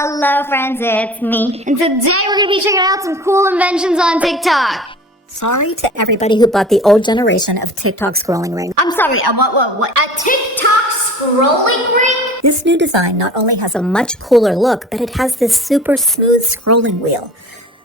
Hello friends, it's me. And today we're going to be checking out some cool inventions on TikTok. Sorry to everybody who bought the old generation of TikTok scrolling ring. I'm sorry, what? A TikTok scrolling ring? This new design not only has a much cooler look, but it has this super smooth scrolling wheel.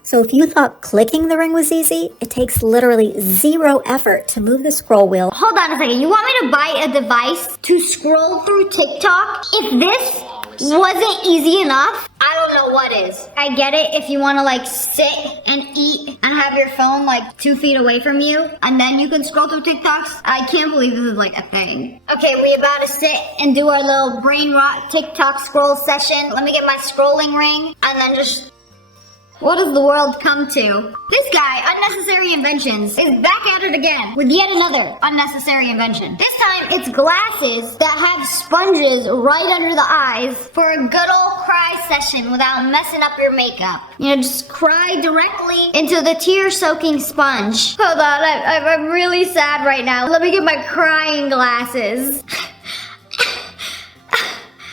So if you thought clicking the ring was easy, it takes literally zero effort to move the scroll wheel. Hold on a second, you want me to buy a device to scroll through TikTok? If this wasn't easy enough, I don't know what is. I get it if you want to like sit and eat and have your phone like 2 feet away from you and then you can scroll through TikToks. I can't believe this is like a thing. Okay, we about to sit and do our little brain rot TikTok scroll session. Let me get my scrolling ring and then just... What does the world come to? This guy, Unnecessary Inventions, is back at it again with yet another unnecessary invention. This time, it's glasses that have sponges right under the eyes for a good old cry session without messing up your makeup. You know, just cry directly into the tear-soaking sponge. Hold on, I'm really sad right now. Let me get my crying glasses.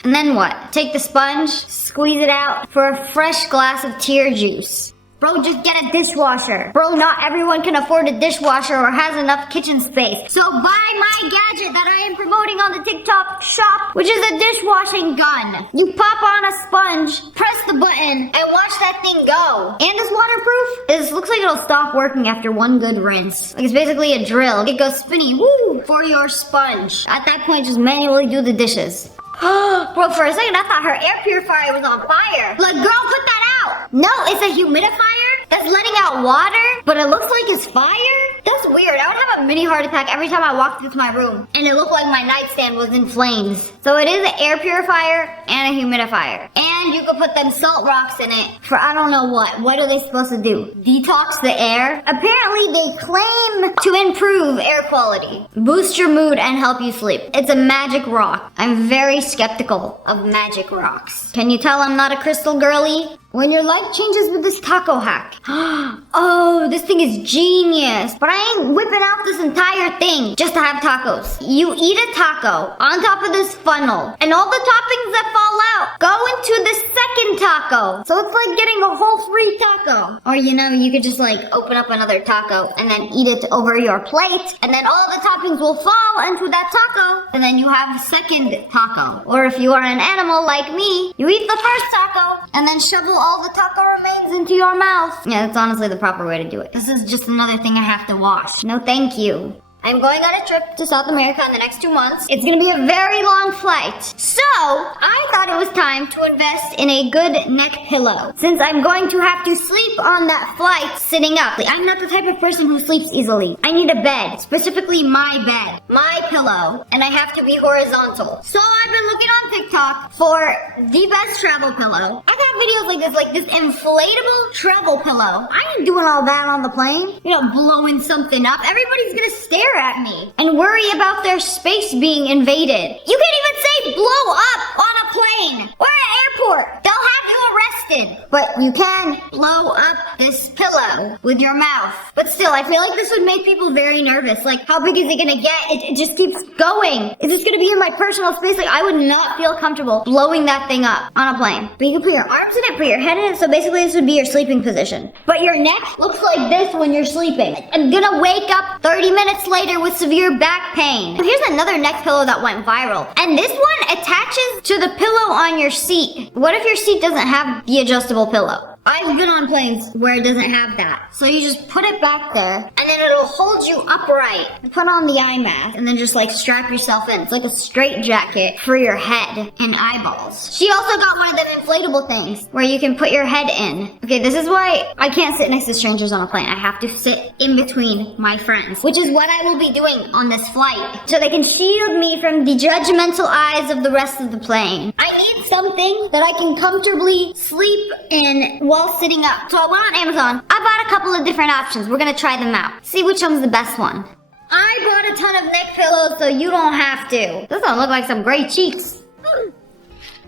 And then what? Take the sponge, squeeze it out for a fresh glass of tear juice. Bro, just get a dishwasher. Bro, not everyone can afford a dishwasher or has enough kitchen space. So buy my gadget that I am promoting on the TikTok shop, which is a dishwashing gun. You pop on a sponge, press the button, and watch that thing go. And it's waterproof. This looks like it'll stop working after one good rinse. Like it's basically a drill. It goes spinning, woo, for your sponge. At that point, just manually do the dishes. Bro, for a second, I thought her air purifier was on fire. Like, girl, put that out. No, it's a humidifier that's letting out water, but it looks like it's fire? That's weird. I would have a mini heart attack every time I walked into my room, and it looked like my nightstand was in flames. So it is an air purifier and a humidifier. And you could put them salt rocks in it for I don't know what. What are they supposed to do? Detox the air? Apparently, they claim to improve air quality, boost your mood, and help you sleep. It's a magic rock. I'm very skeptical of magic rocks. Can you tell I'm not a crystal girly? When your life changes with this taco hack. Oh, this thing is genius. But I ain't whipping out this entire thing just to have tacos. You eat a taco on top of this funnel, and all the toppings that fall out go into the second taco. So it's like getting a whole free taco. Or you know, you could just like open up another taco and then eat it over your plate, and then all the toppings will fall into that taco, and then you have the second taco. Or if you are an animal like me, you eat the first taco and then shovel all the taco remains into your mouth. Yeah, that's honestly the proper way to do it. This is just another thing I have to wash. No, thank you. I'm going on a trip to South America in the next 2 months. It's gonna be a very long flight. So, I thought it was time to invest in a good neck pillow, since I'm going to have to sleep on that flight sitting up. I'm not the type of person who sleeps easily. I need a bed, specifically my bed, my pillow, and I have to be horizontal. So I've been looking on TikTok for the best travel pillow. I've had videos like this inflatable travel pillow. I ain't doing all that on the plane. You know, blowing something up. Everybody's gonna stare at me and worry about their space being invaded. You can't even say blow up on a plane or an airport. They'll have you arrested. But you can blow up this pillow with your mouth. But still, I feel like this would make people very nervous. Like, how big is it gonna get? It just keeps going. Is this gonna be in my personal space? Like, I would not feel comfortable blowing that thing up on a plane. But you can put your arms in it, put your head in it, so basically this would be your sleeping position. But your neck looks like this when you're sleeping. I'm gonna wake up 30 minutes later with severe back pain. Here's another neck pillow that went viral. And this one attaches to the pillow on your seat. What if your seat doesn't have the adjustable pillow? I've been on planes where it doesn't have that. So you just put it back there, and then it'll hold you upright. Put on the eye mask, and then just like strap yourself in. It's like a straight jacket for your head and eyeballs. She also got one of them inflatable things where you can put your head in. Okay, this is why I can't sit next to strangers on a plane. I have to sit in between my friends, which is what I will be doing on this flight, so they can shield me from the judgmental eyes of the rest of the plane. I need something that I can comfortably sleep in while sitting up. So I went on Amazon. I bought a couple of different options. We're gonna try them out. See which one's the best one. I bought a ton of neck pillows so you don't have to. This don't look like some great cheeks.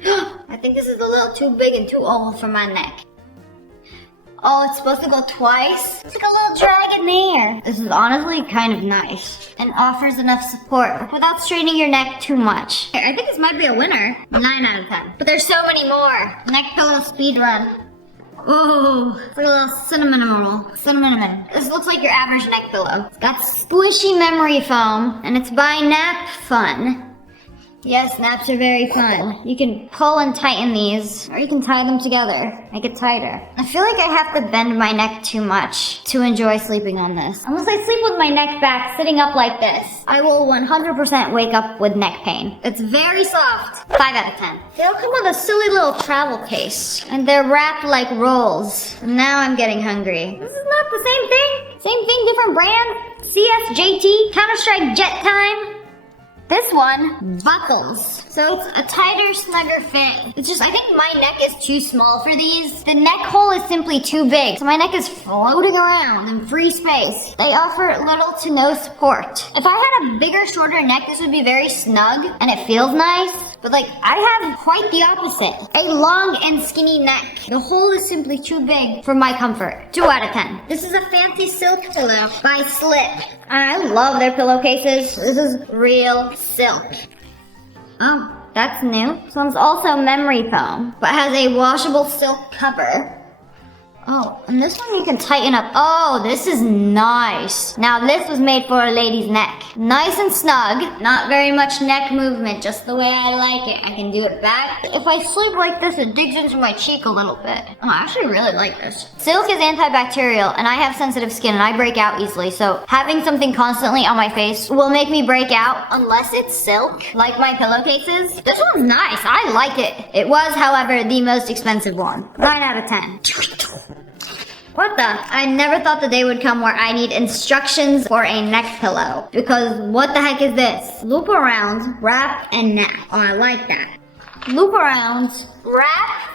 I think this is a little too big and too old for my neck. Oh, it's supposed to go twice? It's like a little dragon there. This is honestly kind of nice and offers enough support without straining your neck too much. I think this might be a winner. 9 out of 10. But there's so many more. Neck pillow speed run. Oh, it's like a little cinnamon roll. Cinnamon. This looks like your average neck pillow. It's got squishy memory foam, and it's by Nap Fun. Yes, naps are very fun. You can pull and tighten these, or you can tie them together, make it tighter. I feel like I have to bend my neck too much to enjoy sleeping on this. Unless I sleep with my neck back, sitting up like this, I will 100% wake up with neck pain. It's very soft. 5 out of 10. They all come with a silly little travel case, and they're wrapped like rolls. Now I'm getting hungry. This is not the same thing. Same thing, different brand. CSJT, Counter-Strike Jet Time. This one buckles. So it's a tighter, snugger fit. It's just, I think my neck is too small for these. The neck hole is simply too big. So my neck is floating around in free space. They offer little to no support. If I had a bigger, shorter neck, this would be very snug and it feels nice. But like, I have quite the opposite. A long and skinny neck. The hole is simply too big for my comfort. 2 out of 10. This is a fancy silk pillow by Slip. I love their pillowcases. This is real silk. Oh, that's new. This one's also memory foam, but has a washable silk cover. Oh, and this one you can tighten up. Oh, this is nice. Now this was made for a lady's neck. Nice and snug. Not very much neck movement, just the way I like it. I can do it back. If I sleep like this, it digs into my cheek a little bit. Oh, I actually really like this. Silk is antibacterial, and I have sensitive skin, and I break out easily, so having something constantly on my face will make me break out unless it's silk, like my pillowcases. This one's nice. I like it. It was, however, the most expensive one. 9 out of 10. What the? I never thought the day would come where I need instructions for a neck pillow. Because what the heck is this? Loop around, wrap, and nap. Oh, I like that. Loop around, wrap,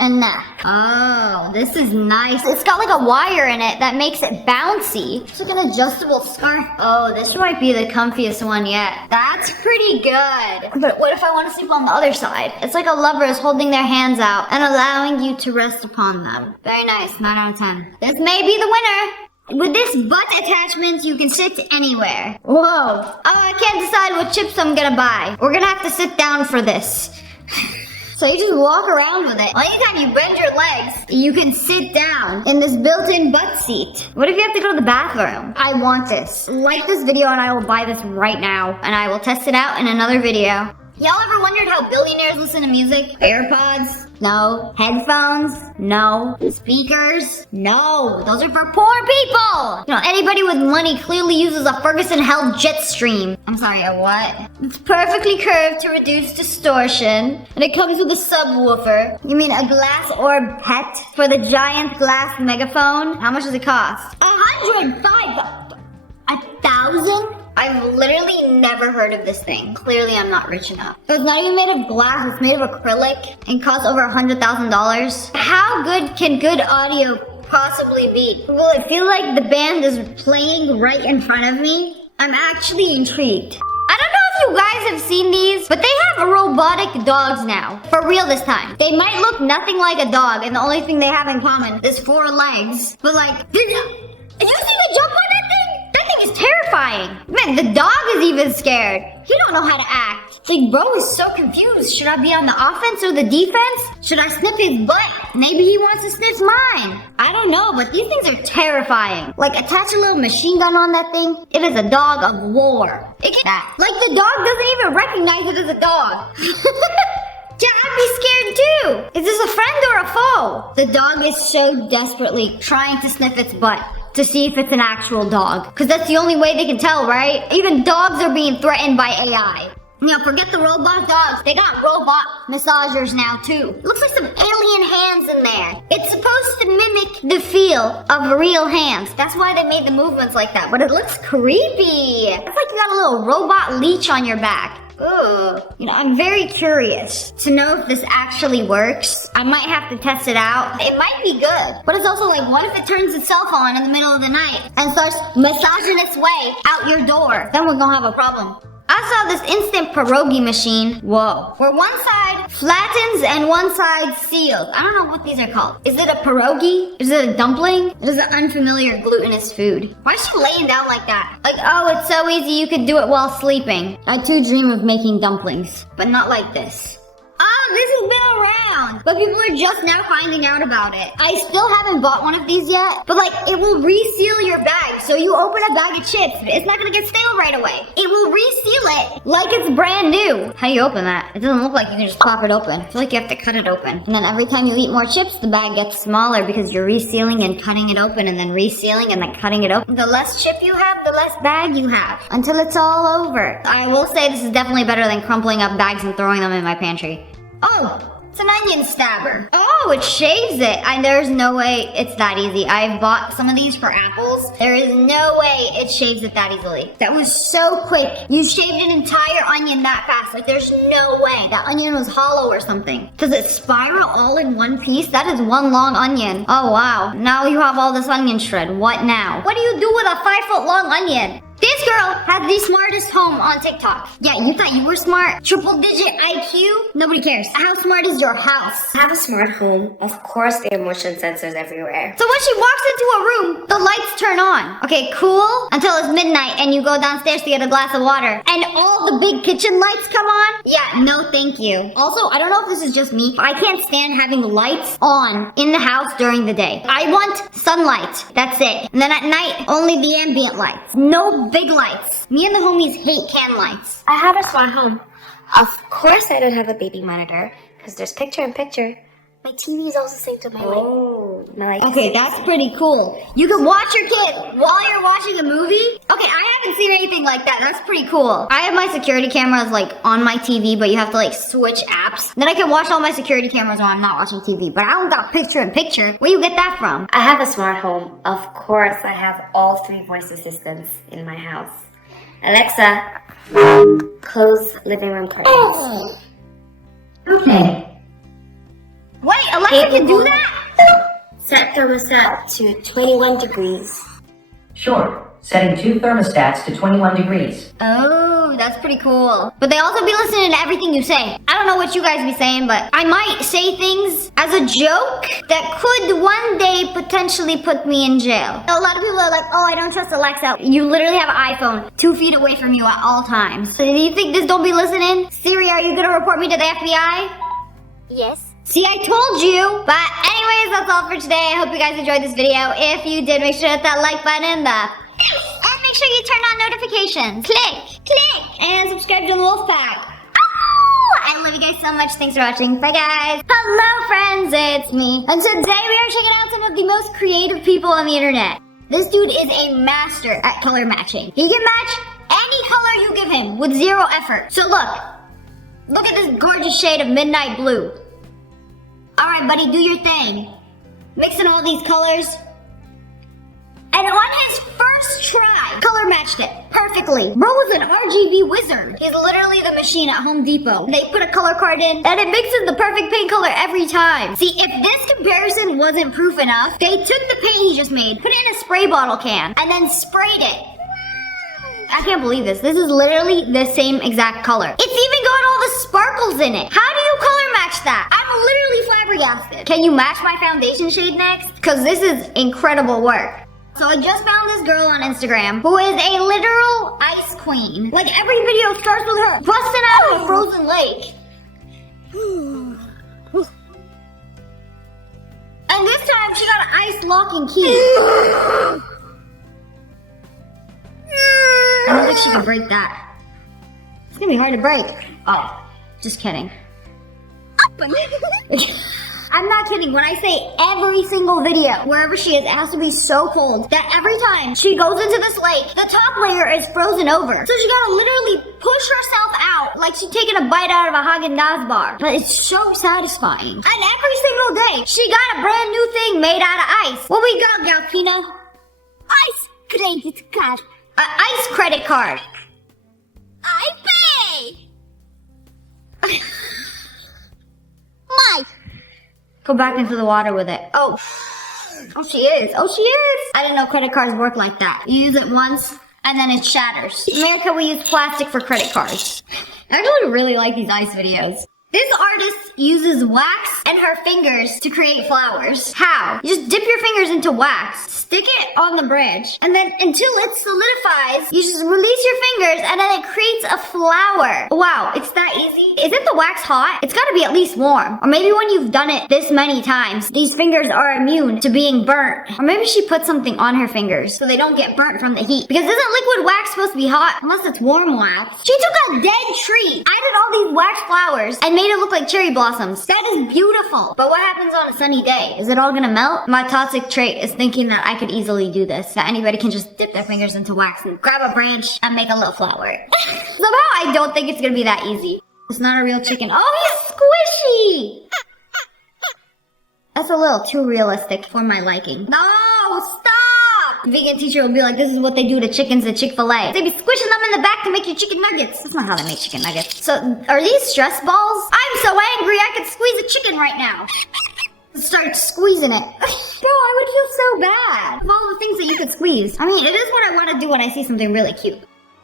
and nap. Oh, this is nice. It's got like a wire in it that makes it bouncy. It's like an adjustable scarf. Oh, this might be the comfiest one yet. That's pretty good. But what if I want to sleep on the other side? It's like a lover is holding their hands out and allowing you to rest upon them. Very nice. 9 out of 10. This may be the winner. With this butt attachment, you can sit anywhere. Whoa. Oh, I can't decide what chips I'm gonna buy. We're gonna have to sit down for this. So you just walk around with it. Anytime you bend your legs, you can sit down in this built-in butt seat. What if you have to go to the bathroom? I want this. Like this video and I will buy this right now. And I will test it out in another video. Y'all ever wondered how billionaires listen to music? AirPods? No. Headphones? No. Speakers? No. Those are for poor people! You know, anybody with money clearly uses a Ferguson held Jetstream. I'm sorry, a what? It's perfectly curved to reduce distortion. And it comes with a subwoofer. You mean a glass orb pet for the giant glass megaphone? How much does it cost? $105. 1,000? I've literally never heard of this thing. Clearly, I'm not rich enough. It's not even made of glass. It's made of acrylic and costs over $100,000. How good can good audio possibly be? Will it feel like the band is playing right in front of me? I'm actually intrigued. I don't know if you guys have seen these, but they have robotic dogs now. For real this time. They might look nothing like a dog, and the only thing they have in common is 4 legs. But like, have you seen me jump on that thing? That thing is terrifying. Man, the dog is even scared. He don't know how to act. Like, bro is so confused. Should I be on the offense or the defense? Should I sniff his butt? Maybe he wants to sniff mine. I don't know, but these things are terrifying. Like, attach a little machine gun on that thing. It is a dog of war. It can act. Like, the dog doesn't even recognize it as a dog. Yeah, I'd be scared too. Is this a friend or a foe? The dog is so desperately trying to sniff its butt to see if it's an actual dog. Because that's the only way they can tell, right? Even dogs are being threatened by AI. Now, forget the robot dogs. They got robot massagers now, too. It looks like some alien hands in there. It's supposed to mimic the feel of real hands. That's why they made the movements like that. But it looks creepy. It's like you got a little robot leech on your back. Ooh. You know, I'm very curious to know if this actually works. I might have to test it out. It might be good. But it's also like, what if it turns itself on in the middle of the night and starts massaging its way out your door? Then we're gonna have a problem. I saw this instant pierogi machine. Whoa. Where one side flattens and one side seals. I don't know what these are called. Is it a pierogi? Is it a dumpling? It is an unfamiliar glutinous food. Why is she laying down like that? Like, oh, it's so easy you could do it while sleeping. I too dream of making dumplings, but not like this. Oh, this has been around, but people are just now finding out about it. I still haven't bought one of these yet, but like, it will reseal your bag. So you open a bag of chips, it's not gonna get stale right away. It will reseal it like it's brand new. How do you open that? It doesn't look like you can just pop it open. I feel like you have to cut it open. And then every time you eat more chips, the bag gets smaller because you're resealing and cutting it open and then resealing and then cutting it open. The less chip you have, the less bag you have until it's all over. I will say this is definitely better than crumpling up bags and throwing them in my pantry. Oh, it's an onion stabber. Oh, it shaves it. There's no way it's that easy. I've bought some of these for apples. There is no way it shaves it that easily. That was so quick. You shaved an entire onion that fast. Like, there's no way that onion was hollow or something. Does it spiral all in one piece? That is one long onion. Oh, wow. Now you have all this onion shred. What now? What do you do with a 5-foot long onion? This girl has the smartest home on TikTok. Yeah, you thought you were smart? Triple digit IQ? Nobody cares. How smart is your house? I have a smart home. Of course, there are motion sensors everywhere. So when she walks into a room, the lights turn on. Okay, cool until it's midnight and you go downstairs to get a glass of water and all the big kitchen lights come on? Yeah, no thank you. Also, I don't know if this is just me, but I can't stand having lights on in the house during the day. I want sunlight. That's it. And then at night, only the ambient lights. No big lights. Me and the homies hate can lights. I have a smart home. Of course, I don't have a baby monitor because there's picture-in-picture. My TV is also synced to my light. Okay, that's pretty cool. You can watch your kid while you're watching a movie? Okay, I haven't seen anything like that. That's pretty cool. I have my security cameras like on my TV, but you have to like switch apps. Then I can watch all my security cameras when I'm not watching TV. But I don't got picture-in-picture. Where you get that from? I have a smart home. Of course, I have all 3 voice assistants in my house. Alexa, close living room curtains. Okay. Wait, Alexa can do that? Set thermostat to 21 degrees. Sure. Setting 2 thermostats to 21 degrees. Oh, that's pretty cool. But they also be listening to everything you say. I don't know what you guys be saying, but I might say things as a joke that could one day potentially put me in jail. A lot of people are like, oh, I don't trust Alexa. You literally have an iPhone 2 feet away from you at all times. So do you think this don't be listening? Siri, are you gonna report me to the FBI? Yes. See, I told you! But anyways, that's all for today. I hope you guys enjoyed this video. If you did, make sure to hit that like button and make sure you turn on notifications. Click, and subscribe to the Wolfpack. Oh, I love you guys so much. Thanks for watching. Bye, guys. Hello, friends. It's me. And today we are checking out some of the most creative people on the internet. This dude is a master at color matching. He can match any color you give him with 0 effort. So look at this gorgeous shade of midnight blue. Alright, buddy, do your thing. Mix in all these colors. And on his first try, color matched it perfectly. Bro was an RGB wizard. He's literally the machine at Home Depot. They put a color card in, and it mixes the perfect paint color every time. See, if this comparison wasn't proof enough, they took the paint he just made, put it in a spray bottle can, and then sprayed it. I can't believe this. This is literally the same exact color. It's even got all the sparkles in it. How do you color match that? I'm literally flabbergasted. Can you match my foundation shade next? Because this is incredible work. So I just found this girl on Instagram who is a literal ice queen. Like every video starts with her busting out of a frozen lake. And this time she got an ice locking key. I don't think she can break that. It's gonna be hard to break. Oh, just kidding. I'm not kidding. When I say every single video, wherever she is, it has to be so cold that every time she goes into this lake, the top layer is frozen over. So she gotta literally push herself out like she's taking a bite out of a Haagen-Dazs bar. But it's so satisfying. And every single day, she got a brand new thing made out of ice. What we got, Galpina? Ice credit card. Ice credit card. I pay. Mike. Go back into the water with it. Oh, she is. I didn't know credit cards work like that. You use it once, and then it shatters. In America, we use plastic for credit cards. I actually really like these ice videos. This artist uses wax and her fingers to create flowers. How? You just dip your fingers into wax, stick it on the branch, and then until it solidifies, you just release your fingers and then it creates a flower. Wow, it's that easy? Isn't the wax hot? It's gotta be at least warm. Or maybe when you've done it this many times, these fingers are immune to being burnt. Or maybe she put something on her fingers so they don't get burnt from the heat. Because isn't liquid wax supposed to be hot unless it's warm wax? She took a dead tree, added all these wax flowers, and made it look like cherry blossoms. That is beautiful. But what happens on a sunny day? Is it all gonna melt? My toxic trait is thinking that I could easily do this. That anybody can just dip their fingers into wax and grab a branch and make a little flower. Somehow I don't think it's gonna be that easy. It's not a real chicken. Oh, he's squishy! That's a little too realistic for my liking. No, stop! The vegan teacher will be like, this is what they do to chickens at Chick-fil-A. They be squishing them in the back to make you chicken nuggets. That's not how they make chicken nuggets. So, are these stress balls? I'm so angry I could squeeze a chicken right now. Start squeezing it. Bro, I would feel so bad. Of all the things that you could squeeze. I mean, it is what I want to do when I see something really cute.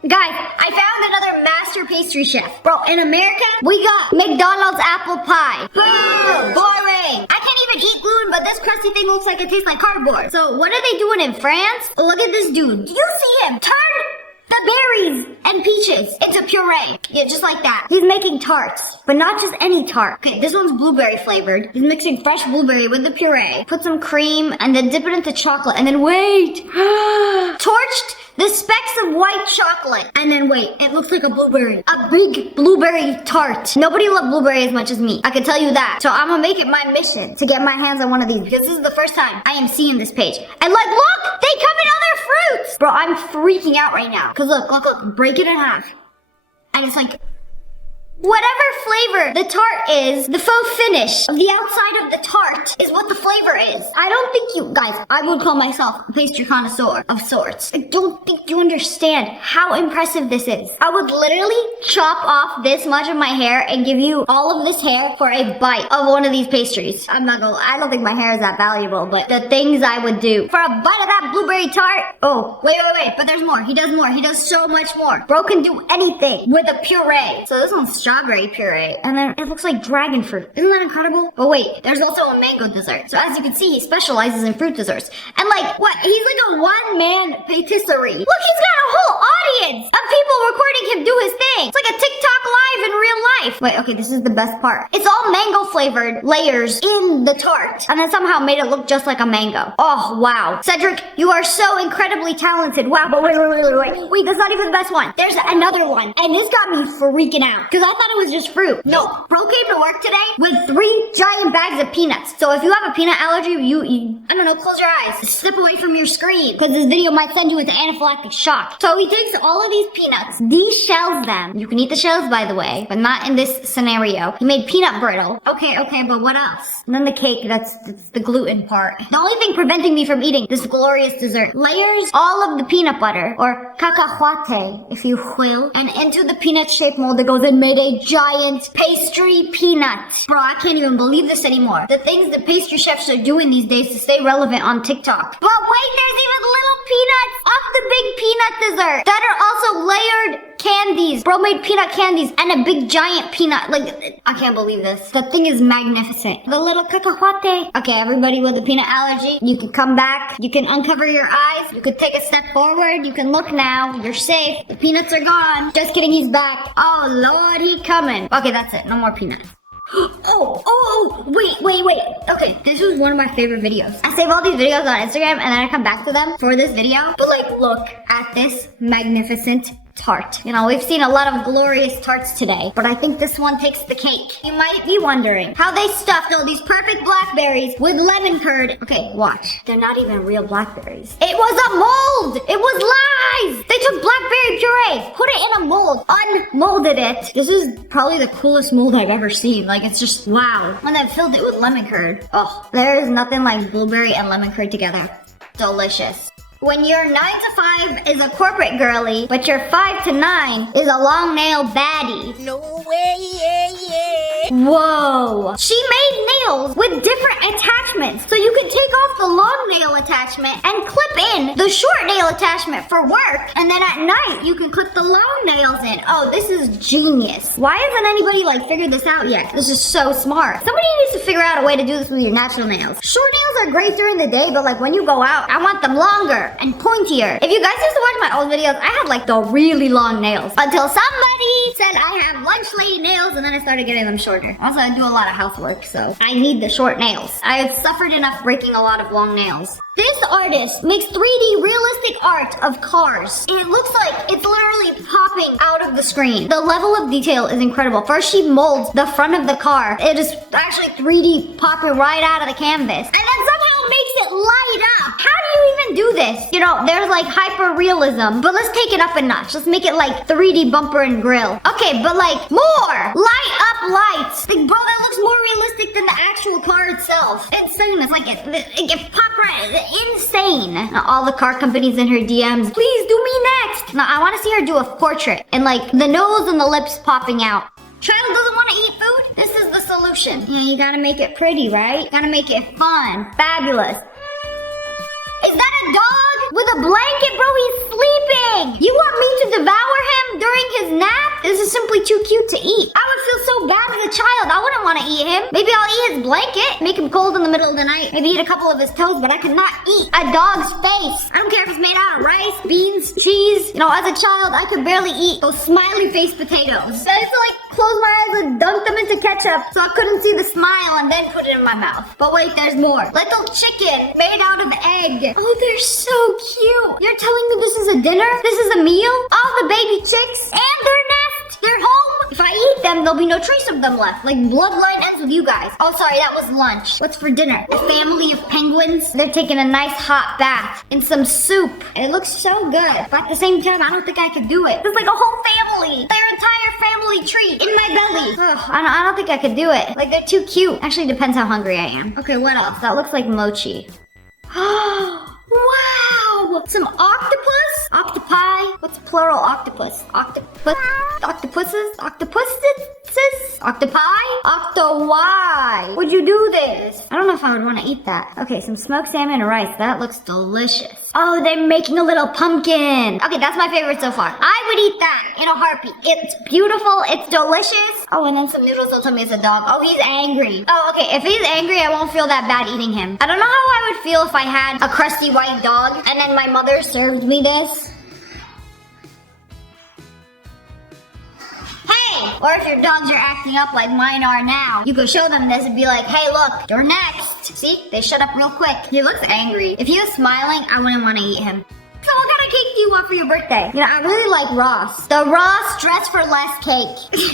Guys, I found another master pastry chef. Bro, in America, we got McDonald's apple pie. Boo! Boring! I can't even eat gluten, but this crusty thing looks like it tastes like cardboard. So what are they doing in France? Look at this dude. Do you see him? Turn the berries and peaches into puree. Yeah, just like that. He's making tarts, but not just any tart. Okay, this one's blueberry flavored. He's mixing fresh blueberry with the puree. Put some cream and then dip it into chocolate and then wait. Torched the specks of white chocolate. And then wait, it looks like a blueberry. A big blueberry tart. Nobody loved blueberry as much as me. I can tell you that. So I'm gonna make it my mission to get my hands on one of these because this is the first time I am seeing this page. And like, look, they come in other fruits. Bro, I'm freaking out right now. Cause look, break it in half. And it's like, whatever flavor the tart is, the faux finish of the outside of the tart is what the flavor is. I don't think you guys, I would call myself a pastry connoisseur of sorts. I don't think you understand how impressive this is. I would literally chop off this much of my hair and give you all of this hair for a bite of one of these pastries. I don't think my hair is that valuable, but the things I would do for a bite of that blueberry tart. Oh, wait, but there's more. He does more. He does so much more. Bro can do anything with a puree. So this one's strawberry puree, and then it looks like dragon fruit. Isn't that incredible? But wait, there's also a mango dessert. So as you can see, he specializes in fruit desserts. And like, what? He's like a one-man patisserie. Look, he's got a whole audience of people recording him do his thing. It's like a TikTok live in real life. Wait, okay, this is the best part. It's all mango flavored layers in the tart, and then somehow made it look just like a mango. Oh, wow. Cedric, you are so incredibly talented. Wow, but wait, that's not even the best one. There's another one, and this got me freaking out, because I thought it was just fruit. No, bro came to work today with 3 giant bags of peanuts. So if you have a peanut allergy, you I don't know, close your eyes. Step away from your screen, because this video might send you into anaphylactic shock. So he takes all of these peanuts, deshells them. You can eat the shells, by the way, but not in this scenario. He made peanut brittle. Okay, but what else? And then the cake, that's the gluten part. The only thing preventing me from eating this glorious dessert. Layers all of the peanut butter, or cacahuate, if you will, and into the peanut-shaped mold that goes and made a giant pastry peanut. Bro, I can't even believe this anymore. The things that pastry chefs are doing these days to stay relevant on TikTok. But wait, there's even little peanuts off the big peanut dessert that are also layered candies. Bro made peanut candies and a big giant peanut. Like, I can't believe this. The thing is magnificent. The little cacahuate. Okay, everybody with a peanut allergy, you can come back. You can uncover your eyes. You can take a step forward. You can look now. You're safe. The peanuts are gone. Just kidding, he's back. Oh, Lord, he coming. Okay, that's it. No more peanuts. Wait. Okay, this was one of my favorite videos. I save all these videos on Instagram and then I come back to them for this video. But like, look at this magnificent tart. You know, we've seen a lot of glorious tarts today, but I think this one takes the cake. You might be wondering how they stuffed all these perfect blackberries with lemon curd. Okay, watch. They're not even real blackberries. It was a mold! It was lies! They took blackberry puree, put it in a mold, unmolded it. This is probably the coolest mold I've ever seen. Like, it's just, wow. And then filled it with lemon curd. Oh, there is nothing like blueberry and lemon curd together. Delicious. When your 9 to 5 is a corporate girly, but your 5 to 9 is a long nail baddie. No way, yeah. Whoa. She made nails with different attachments attachments. So you can take off the long nail attachment and clip in the short nail attachment for work. And then at night, you can clip the long nails in. Oh, this is genius. Why hasn't anybody like figured this out yet? This is so smart. Somebody needs to figure out a way to do this with your natural nails. Short nails are great during the day, but like when you go out, I want them longer and pointier. If you guys used to watch my old videos, I had like the really long nails until somebody said I have lunch lady nails, and then I started getting them shorter. Also, I do a lot of housework, so I need the short nails. I have suffered enough breaking a lot of long nails. This artist makes 3D realistic art of cars. It looks like it's literally popping out of the screen. The level of detail is incredible. First, she molds the front of the car. It is actually 3D popping right out of the canvas. And then somehow makes it light up. How do you even do this? You know, there's like hyper realism, but let's take it up a notch. Let's make it like 3D bumper and grill. Okay, but like more light up lights. Like, bro, that looks more realistic than the actual car itself. Insane. It's like it popped right. Insane. Now, all the car companies in her DMs, please do me next. Now, I want to see her do a portrait and like the nose and the lips popping out. Child doesn't want to eat food? This is the solution. Yeah, you gotta make it pretty, right? You gotta make it fun, fabulous. Is that a dog? With a blanket, bro, he's sleeping. You want me to devour him during his nap? This is simply too cute to eat. I would feel so bad as a child. I wouldn't want to eat him. Maybe I'll eat his blanket, make him cold in the middle of the night, maybe eat a couple of his toes, but I could not eat a dog's face. I don't care if it's made out of rice, beans, cheese. You know, as a child, I could barely eat those smiley face potatoes. I used to like close my eyes and dunk them into ketchup so I couldn't see the smile and then put it in my mouth. But wait, there's more. Little chicken made out of egg. Oh, they're so cute. You're telling me this is a dinner? This is a meal? All the baby chicks and their nest? They're home? If I eat them, there'll be no trace of them left. Like bloodline ends with you guys. Oh, sorry, that was lunch. What's for dinner? A family of penguins. They're taking a nice hot bath in some soup. It looks so good. But at the same time, I don't think I could do it. There's like a whole family. Their entire family tree in my belly. Ugh, I don't think I could do it. Like, they're too cute. Actually, depends how hungry I am. Okay, what else? That looks like mochi. Wow! Some octopus? Octopi? What's plural octopus? Octopus? Octopuses? Octopuses? Octopi? Octo-why? Would you do this? I don't know if I would want to eat that. Okay, some smoked salmon and rice. That looks delicious. Oh, they're making a little pumpkin. Okay, that's my favorite so far. I would eat that in a heartbeat. It's beautiful. It's delicious. Oh, and then some noodles will tell me it's a dog. Oh, he's angry. Oh, okay. If he's angry, I won't feel that bad eating him. I don't know how I would feel if I had a crusty white dog and then my mother served me this. Hey! Or if your dogs are acting up like mine are now, you could show them this and be like, hey, look, you're next. See? They shut up real quick. He looks angry. If he was smiling, I wouldn't want to eat him. So what kind of cake do you want for your birthday? You know, I really like Ross. The Ross Dress for Less cake.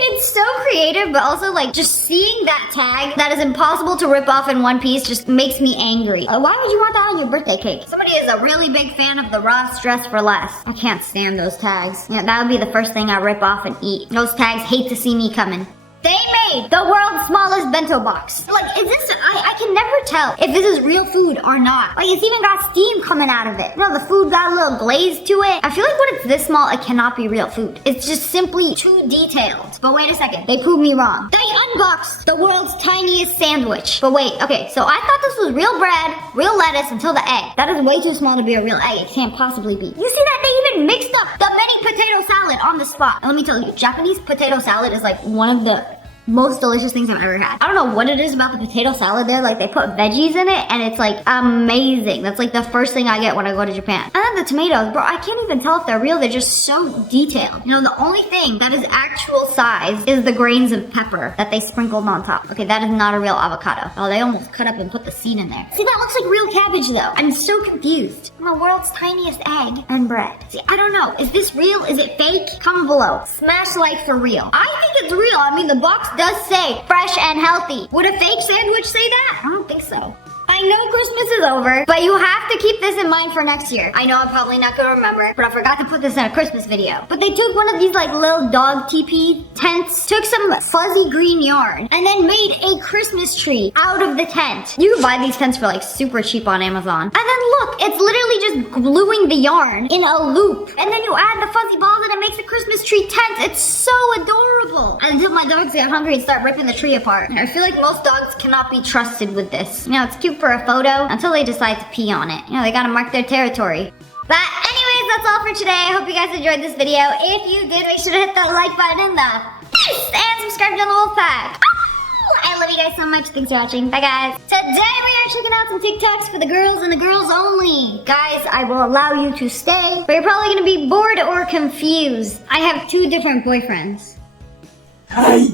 It's so creative, but also like just seeing that tag that is impossible to rip off in one piece just makes me angry. Why would you want that on your birthday cake? Somebody is a really big fan of the Ross Dress for Less. I can't stand those tags. Yeah, that would be the first thing I rip off and eat. Those tags hate to see me coming. They made the world's smallest bento box. Like, is this, I can never tell if this is real food or not. Like, it's even got steam coming out of it. You know, the food got a little glaze to it. I feel like when it's this small, it cannot be real food. It's just simply too detailed. But wait a second, they proved me wrong. They unboxed the world's tiniest sandwich. But wait, okay, so I thought this was real bread, real lettuce until the egg. That is way too small to be a real egg. It can't possibly be. You see that? They even mixed up the mini potato salad on the spot. And let me tell you, Japanese potato salad is like one of the most delicious things I've ever had. I don't know what it is about the potato salad there. Like, they put veggies in it and it's like amazing. That's like the first thing I get when I go to Japan. And then the tomatoes, bro, I can't even tell if they're real. They're just so detailed. You know, the only thing that is actual size is the grains of pepper that they sprinkled on top. Okay, that is not a real avocado. Oh, they almost cut up and put the seed in there. See, that looks like real cabbage though. I'm so confused. The world's tiniest egg and bread. See, I don't know. Is this real? Is it fake? Comment below. Smash like for real. I think it's real. I mean, the box does say fresh and healthy. Would a fake sandwich say that? I don't think so. I I know Christmas is over, but you have to keep this in mind for next year. I know I'm probably not gonna remember, but I forgot to put this in a Christmas video. But they took one of these like little dog teepee tents, took some fuzzy green yarn, and then made a Christmas tree out of the tent. You can buy these tents for like super cheap on Amazon. And then look, it's literally just gluing the yarn in a loop. And then you add the fuzzy balls and it makes a Christmas tree tent. It's so adorable. Until my dogs get hungry and start ripping the tree apart. I feel like most dogs cannot be trusted with this. You know, it's cute for a photo until they decide to pee on it. You know, they gotta mark their territory. But anyways, that's all for today. I hope you guys enjoyed this video. If you did, make sure to hit that like button and the yes, and subscribe to the Wolfpack. I love you guys so much. Thanks for watching. Bye, guys. Today we are checking out some TikToks for the girls and the girls only. Guys, I will allow you to stay, but you're probably going to be bored or confused. I have 2 different boyfriends. Hi.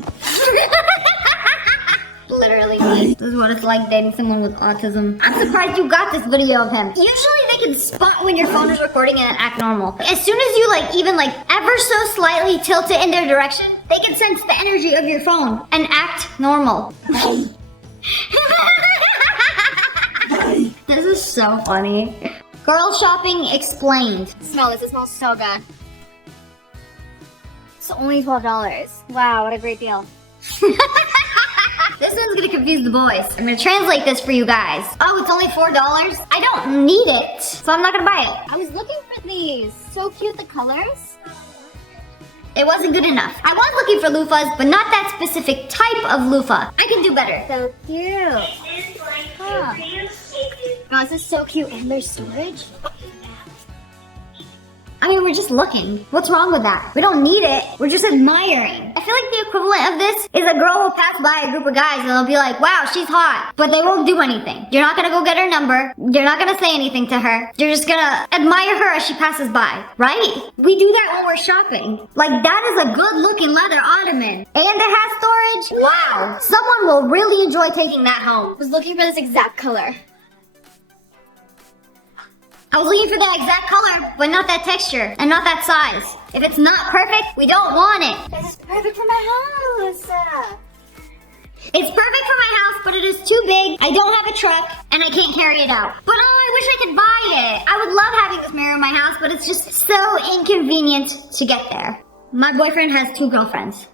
Literally. Hi. This is what it's like dating someone with autism. I'm surprised you got this video of him. Usually they can spot when your phone is recording and act normal. As soon as you even ever so slightly tilt it in their direction, they can sense the energy of your phone and act normal. Hi. Hi. This is so funny. Girl shopping explained. Smell this. It smells so good. It's only $12. Wow, what a great deal. This one's gonna confuse the boys. I'm gonna translate this for you guys. Oh, it's only $4? I don't need it, so I'm not gonna buy it. I was looking for these. So cute, the colors. It wasn't good enough. I was looking for loofahs, but not that specific type of loofah. I can do better. So cute. Huh. Oh, this is so cute. And there's storage. I mean, we're just looking. What's wrong with that? We don't need it. We're just admiring. I feel like the equivalent of this is a girl will pass by a group of guys and they'll be like, wow, she's hot. But they won't do anything. You're not gonna go get her number. You're not gonna say anything to her. You're just gonna admire her as she passes by, right? We do that when we're shopping. Like, that is a good looking leather ottoman. And it has storage. Wow. Someone will really enjoy taking that home. I was looking for this exact color. I was looking for that exact color, but not that texture and not that size. If it's not perfect, we don't want it. This is perfect for my house. It's perfect for my house, but it is too big. I don't have a truck, and I can't carry it out. But oh, I wish I could buy it. I would love having this mirror in my house, but it's just so inconvenient to get there. My boyfriend has 2 girlfriends.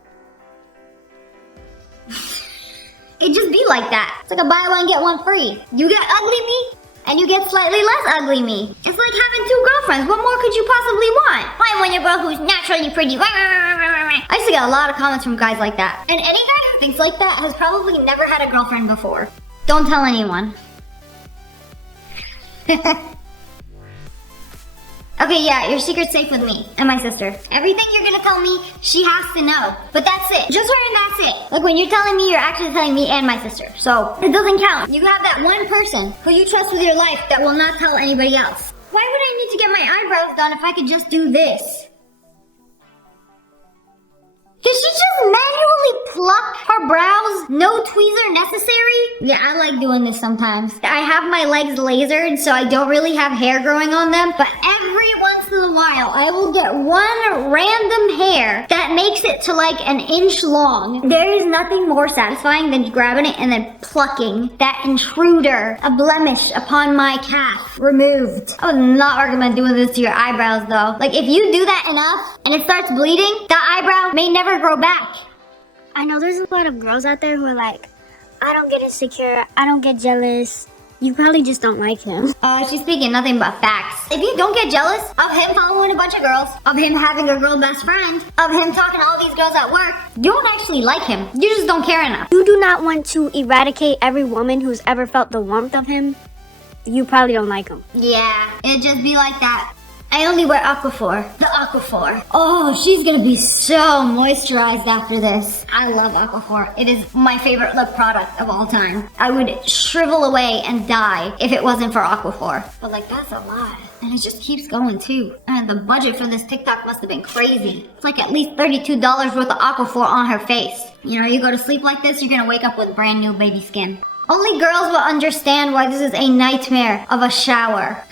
It just be like that. It's like a buy one, get one free. You get ugly me, and you get slightly less ugly me. It's like having 2 girlfriends. What more could you possibly want? I want a girl who's naturally pretty. I used to get a lot of comments from guys like that. And any guy who thinks like that has probably never had a girlfriend before. Don't tell anyone. Okay, yeah, your secret's safe with me and my sister. Everything you're gonna tell me, she has to know. But that's it. Just her and that's it. Like when you're telling me, you're actually telling me and my sister. So it doesn't count. You have that one person who you trust with your life that will not tell anybody else. Why would I need to get my eyebrows done if I could just do this? Did she just manually pluck her brows? No tweezer necessary? Yeah, I like doing this sometimes. I have my legs lasered, so I don't really have hair growing on them. But every once in a while, I will get one random hair that makes it to like an inch long. There is nothing more satisfying than grabbing it and then plucking that intruder, a blemish upon my calf, removed. I would not recommend doing this to your eyebrows though. Like if you do that enough and it starts bleeding, that eyebrow may never grow back. I know there's a lot of girls out there who are like, I don't get insecure, I don't get jealous. You probably just don't like him. She's speaking nothing but facts. If you don't get jealous of him following a bunch of girls, of him having a girl best friend, of him talking to all these girls at work, you don't actually like him. You just don't care enough. You do not want to eradicate every woman who's ever felt the warmth of him. You probably don't like him. Yeah, it'd just be like that. I only wear Aquaphor. The Aquaphor. Oh, she's gonna be so moisturized after this. I love Aquaphor. It is my favorite lip product of all time. I would shrivel away and die if it wasn't for Aquaphor. But like, that's a lot. And it just keeps going too. And the budget for this TikTok must have been crazy. It's like at least $32 worth of Aquaphor on her face. You know, you go to sleep like this, you're gonna wake up with brand new baby skin. Only girls will understand why this is a nightmare of a shower.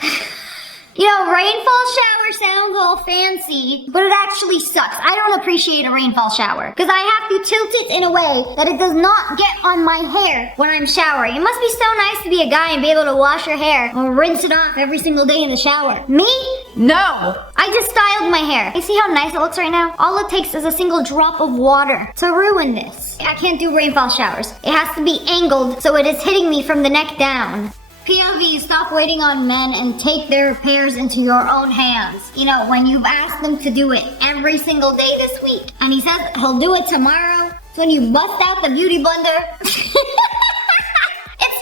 You know, rainfall shower sounds all fancy, but it actually sucks. I don't appreciate a rainfall shower because I have to tilt it in a way that it does not get on my hair when I'm showering. It must be so nice to be a guy and be able to wash your hair or rinse it off every single day in the shower. Me? No. I just styled my hair. You see how nice it looks right now? All it takes is a single drop of water to ruin this. I can't do rainfall showers. It has to be angled so it is hitting me from the neck down. POV, stop waiting on men and take their repairs into your own hands. You know, when you've asked them to do it every single day this week, and he says he'll do it tomorrow, so when you bust out the beauty blender, it's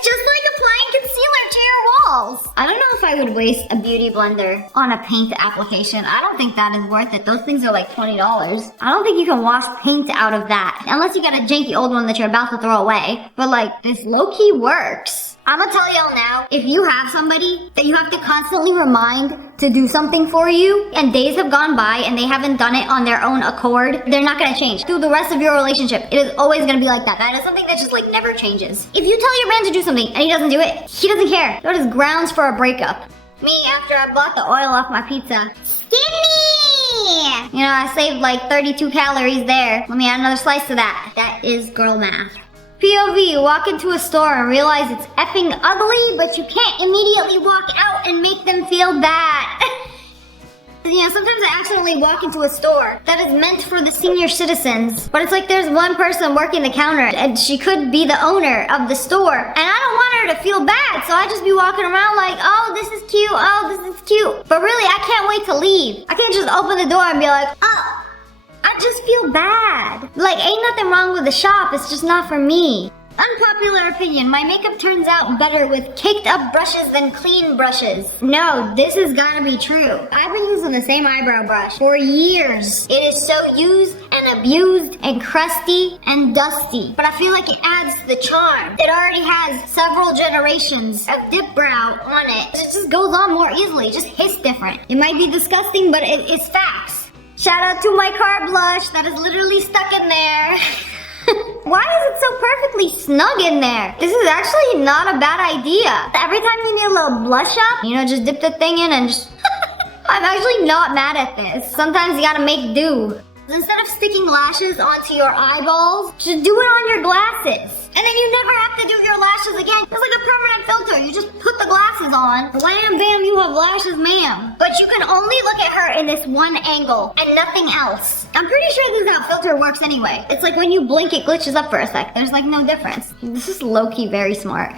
just like applying concealer to your walls. I don't know if I would waste a beauty blender on a paint application. I don't think that is worth it. Those things are like $20. I don't think you can wash paint out of that, unless you got a janky old one that you're about to throw away. But like, this low-key works. I'm gonna tell y'all now, if you have somebody that you have to constantly remind to do something for you, and days have gone by and they haven't done it on their own accord, they're not gonna change. Through the rest of your relationship, it is always gonna be like that. That is something that just like never changes. If you tell your man to do something and he doesn't do it, he doesn't care. That is grounds for a breakup. Me, after I bought the oil off my pizza, skinny! You know, I saved like 32 calories there. Let me add another slice to that. That is girl math. POV, you walk into a store and realize it's effing ugly, but you can't immediately walk out and make them feel bad. You know, sometimes I accidentally walk into a store that is meant for the senior citizens, but it's like there's one person working the counter and she could be the owner of the store, and I don't want her to feel bad, so I just be walking around like, oh, this is cute, oh, this is cute. But really, I can't wait to leave. I can't just open the door and be like, oh, I just feel bad. Like, ain't nothing wrong with the shop, it's just not for me. Unpopular opinion, my makeup turns out better with caked up brushes than clean brushes. No, this has gotta be true. I've been using the same eyebrow brush for years. It is so used and abused and crusty and dusty, but I feel like it adds to the charm. It already has several generations of dip brow on it. It just goes on more easily, it just hits different. It might be disgusting, but it's facts. Shout out to my car blush that is literally stuck in there. Why is it so perfectly snug in there? This is actually not a bad idea. Every time you need a little blush up, you know, just dip the thing in and just... I'm actually not mad at this. Sometimes you gotta make do. Instead of sticking lashes onto your eyeballs, just do it on your glasses. And then you never have to do your lashes again. It's like a permanent filter. You just put the glasses on. Wham, bam, you have lashes, ma'am. But you can only look at her in this one angle and nothing else. I'm pretty sure this is how filter works anyway. It's like when you blink, it glitches up for a sec. There's like no difference. This is low-key very smart.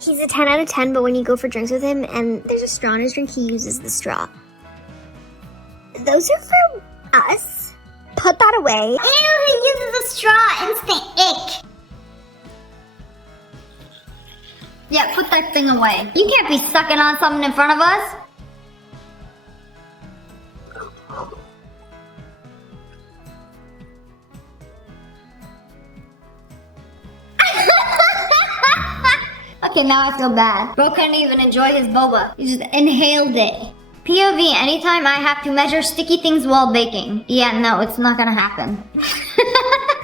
He's a 10 out of 10, but when you go for drinks with him and there's a straw in his drink, he uses the straw. Those are for us. Put that away. Ew, he uses a straw. Instant ick. Yeah, put that thing away. You can't be sucking on something in front of us. Okay, now I feel bad. Bro couldn't even enjoy his boba. He just inhaled it. POV, anytime I have to measure sticky things while baking. Yeah, no, it's not gonna happen.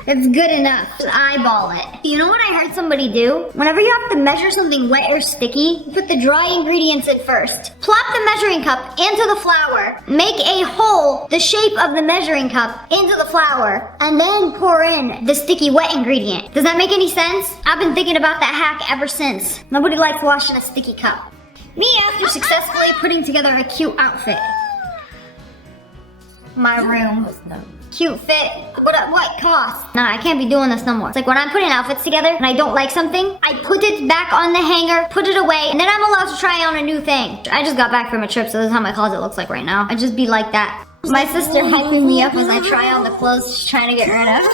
It's good enough. Just eyeball it. You know what I heard somebody do? Whenever you have to measure something wet or sticky, you put the dry ingredients in first. Plop the measuring cup into the flour. Make a hole the shape of the measuring cup into the flour. And then pour in the sticky wet ingredient. Does that make any sense? I've been thinking about that hack ever since. Nobody likes washing a sticky cup. Me after successfully putting together a cute outfit. My room. Cute fit. What cost? Nah, I can't be doing this no more. It's like when I'm putting outfits together and I don't like something, I put it back on the hanger, put it away, and then I'm allowed to try on a new thing. I just got back from a trip, so this is how my closet looks like right now. I just be like that. My sister hyping me up as I try on the clothes she's trying to get rid of.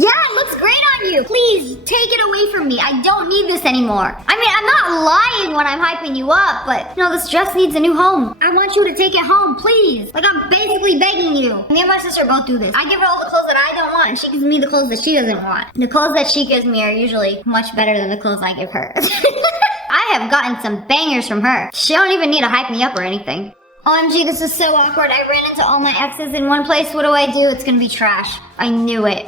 Yeah, it looks great on you. Please, take it away from me. I don't need this anymore. I mean, I'm not lying when I'm hyping you up, but, you know, this dress needs a new home. I want you to take it home, please. Like, I'm basically begging you. Me and my sister both do this. I give her all the clothes that I don't want, and she gives me the clothes that she doesn't want. The clothes that she gives me are usually much better than the clothes I give her. I have gotten some bangers from her. She don't even need to hype me up or anything. OMG, this is so awkward. I ran into all my exes in one place. What do I do? It's gonna be trash. I knew it.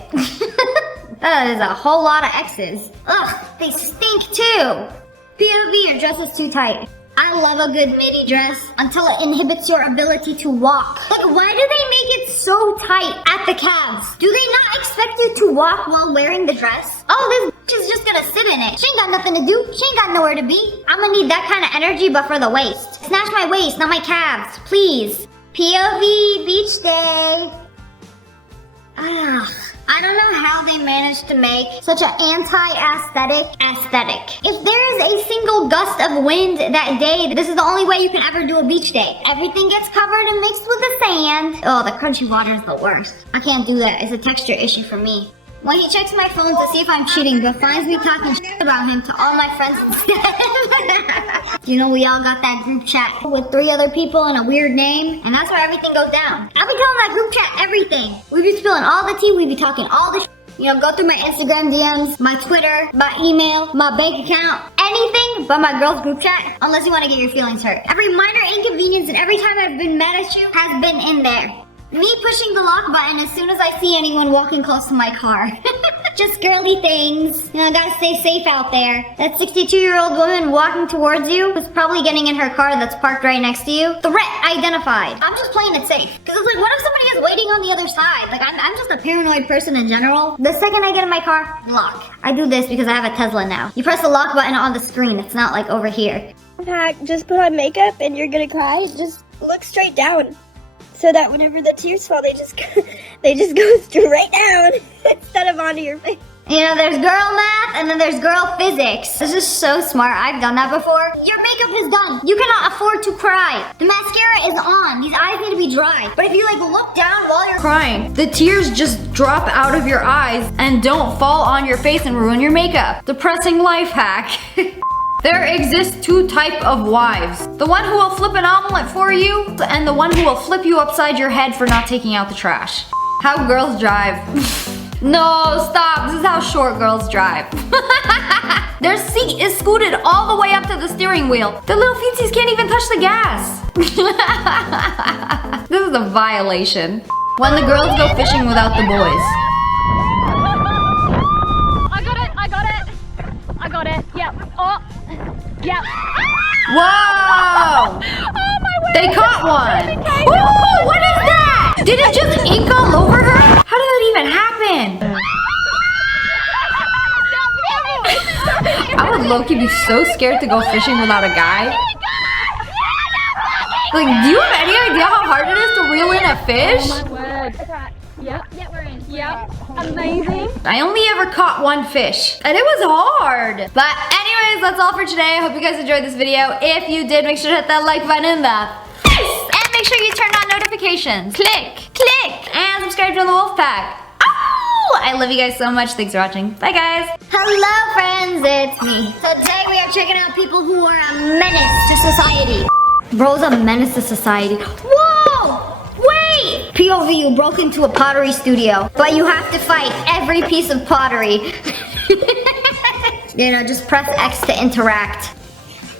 That is a whole lot of exes. Ugh, they stink too. POV, your dress is too tight. I love a good midi dress until it inhibits your ability to walk. Like, why do they make it so tight at the calves? Do they not expect you to walk while wearing the dress? Oh, this bitch is just gonna sit in it. She ain't got nothing to do. She ain't got nowhere to be. I'm gonna need that kind of energy, but for the waist. Snatch my waist, not my calves, please. POV beach day. I don't know how they managed to make such an anti-aesthetic aesthetic. If there is a single gust of wind that day, this is the only way you can ever do a beach day. Everything gets covered and mixed with the sand. Oh, the crunchy water is the worst. I can't do that. It's a texture issue for me. When he checks my phone to see if I'm cheating, but finds me talking shit about him to all my friends instead. You know, we all got that group chat with 3 other people and a weird name, and that's where everything goes down. I'll be telling my group chat everything. We be spilling all the tea, we be talking all the shit. You know, go through my Instagram DMs, my Twitter, my email, my bank account, anything but my girls group chat, unless you want to get your feelings hurt. Every minor inconvenience and every time I've been mad at you has been in there. Me pushing the lock button as soon as I see anyone walking close to my car. Just girly things. You know, gotta stay safe out there. That 62-year-old woman walking towards you was probably getting in her car that's parked right next to you. Threat identified. I'm just playing it safe. Because it's like, what if somebody is waiting on the other side? Like, I'm just a paranoid person in general. The second I get in my car, lock. I do this because I have a Tesla now. You press the lock button on the screen. It's not like over here. Just put on makeup and you're gonna cry. Just look straight down. So that whenever the tears fall, they just go straight down instead of onto your face. You know, there's girl math and then there's girl physics. This is so smart. I've done that before. Your makeup is done. You cannot afford to cry. The mascara is on. These eyes need to be dry. But if you like look down while you're crying, the tears just drop out of your eyes and don't fall on your face and ruin your makeup. Depressing life hack. There exist 2 types of wives. The one who will flip an omelet for you, and the one who will flip you upside your head for not taking out the trash. How girls drive. No, stop. This is how short girls drive. Their seat is scooted all the way up to the steering wheel. The little feetsies can't even touch the gas. This is a violation. When the girls go fishing without the boys. I got it. Yep. Oh. Yep. Whoa! Oh my word! They caught one! Ooh, what is that? Did it just ink all over her? How did that even happen? I would low-key be so scared to go fishing without a guy. Like, do you have any idea how hard it is to reel in a fish? Oh my word. Yep. Yep, we're in. Yep. Amazing. I only ever caught 1 fish, and it was hard. But anyways, that's all for today. I hope you guys enjoyed this video. If you did, make sure to hit that like button in the face, and make sure you turn on notifications. Click, and subscribe to the Wolfpack. Oh, I love you guys so much. Thanks for watching. Bye, guys. Hello, friends. It's me. So today we are checking out people who are a menace to society. Bro's a menace to society. Whoa! Wait! POV, you broke into a pottery studio, but you have to fight every piece of pottery. You know, just press X to interact.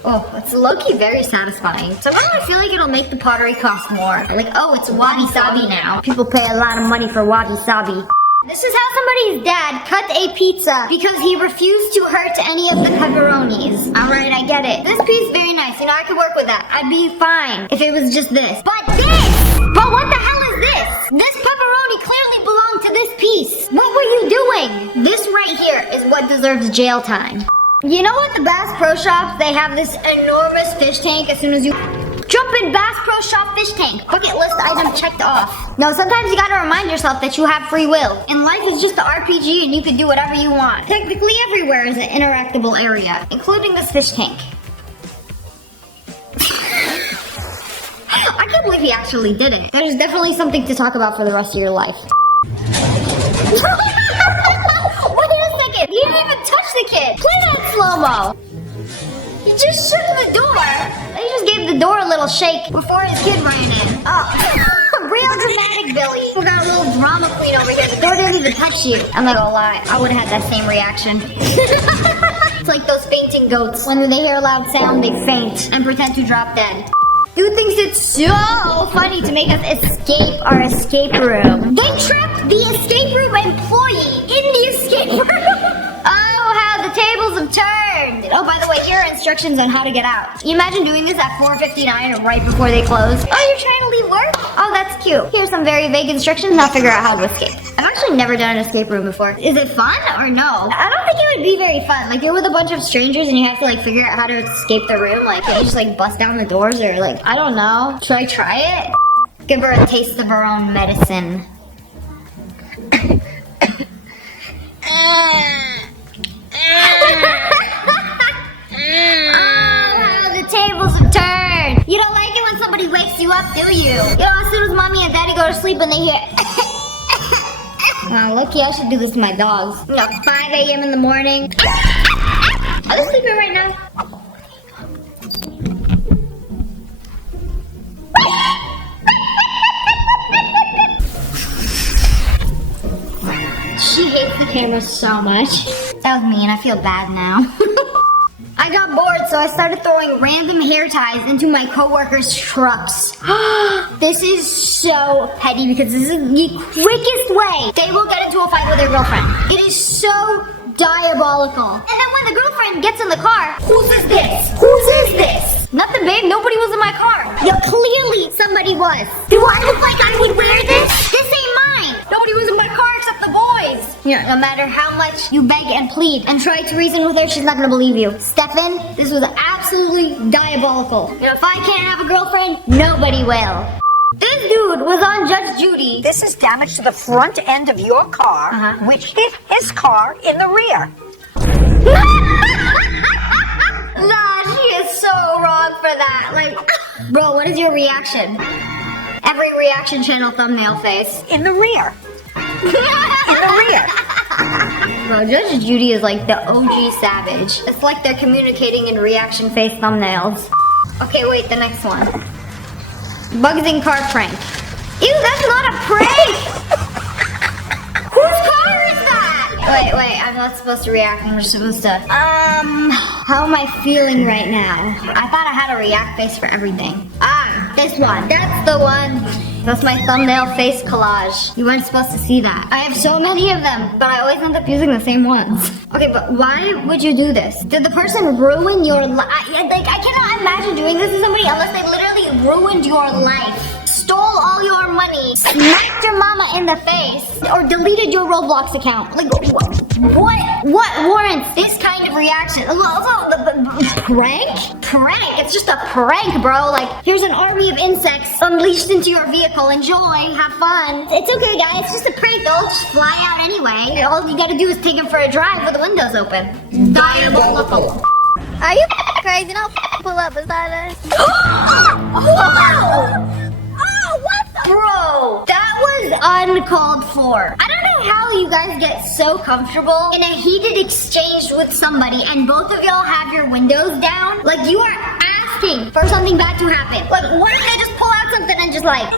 Oh, it's low-key very satisfying. Somehow I feel like it'll make the pottery cost more. Like, oh, it's wabi-sabi now. People pay a lot of money for wabi-sabi. This is how somebody's dad cut a pizza because he refused to hurt any of the pepperonis. Alright, I get it. This piece is very nice. You know, I could work with that. I'd be fine if it was just this. But this! But what the hell is this? This pepperoni clearly belonged to this piece. What were you doing? This right here is what deserves jail time. You know what, the Bass Pro Shops, they have this enormous fish tank as soon as you jump in Bass Pro Shop fish tank. Bucket list item checked off. No, sometimes you gotta remind yourself that you have free will. And life is just an RPG and you can do whatever you want. Technically everywhere is an interactable area, including this fish tank. I can't believe he actually did it. There's definitely something to talk about for the rest of your life. Wait a second, he didn't even touch the kid. Play that slow-mo. He just shook the door. He just gave the door a little shake before his kid ran in. Oh, real dramatic, Billy. We got a little drama queen over here. The door didn't even touch you. I'm not gonna lie, I would have had that same reaction. It's like those fainting goats. When they hear a loud sound, they faint and pretend to drop dead. Dude thinks it's so funny to make us escape our escape room. They trapped the escape room employee in the escape room. Oh, how the the tables have turned. Oh, by the way, here are instructions on how to get out. You imagine doing this at 4:59 right before they close. Oh, you're trying to leave work? Oh, that's cute. Here's some very vague instructions and I'll figure out how to escape. I've actually never done an escape room before. Is it fun or no? I don't think it would be very fun. Like, you're with a bunch of strangers and you have to like figure out how to escape the room. Like, can you just like bust down the doors or like, I don't know. Should I try it? Give her a taste of her own medicine. Oh, the tables have turned. You don't like it when somebody wakes you up, do you? You know, as soon as mommy and daddy go to sleep and they hear oh, lucky I should do this to my dogs. You know, 5 a.m. in the morning. Are they sleeping right now? She hates the camera so much. That was mean. I feel bad now. I got bored, so I started throwing random hair ties into my coworkers' trucks. This is so petty because this is the quickest way they will get into a fight with their girlfriend. It is so diabolical. And then when the girlfriend gets in the car, whose is this? Whose is this? Nothing, babe. Nobody was in my car. Yeah, clearly somebody was. Do I look like I would wear this? This ain't mine. Nobody was in my car except the boys. Yeah, no matter how much you beg and plead and try to reason with her, she's not gonna believe you. Stefan, this was absolutely diabolical. You know, if I can't have a girlfriend, nobody will. This dude was on Judge Judy. This is damage to the front end of your car, which hit his car in the rear. Nah, she is so wrong for that. Like, bro, what is your reaction? Every reaction channel thumbnail face. In the rear. In the rear. Bro, Judge Judy is like the OG savage. It's like they're communicating in reaction face thumbnails. Okay, wait, the next one. Bugs in car prank. Ew, that's not a prank! Whose car is that? Wait, I'm not supposed to react. I'm just supposed to, how am I feeling right now? I thought I had a react face for everything. Ah, this one. That's the one. That's my thumbnail face collage. You weren't supposed to see that. I have so many of them, but I always end up using the same ones. Okay, but why would you do this? Did the person ruin your life? Like, I cannot imagine doing this to somebody unless they literally ruined your life. Stole all your money, smacked your mama in the face, or deleted your Roblox account. Like, what warrants this kind of reaction? Prank? Prank? It's just a prank, bro. Like, here's an army of insects unleashed into your vehicle. Enjoy, have fun. It's okay, guys. It's just a prank. They'll just fly out anyway. All you gotta do is take them for a drive with the windows open. Diabolical. Are you crazy? No, pull up beside us. Wow! Bro, that was uncalled for. I don't know how you guys get so comfortable in a heated exchange with somebody and both of y'all have your windows down. Like, you are asking for something bad to happen. Like, what if they just pull out something and just like,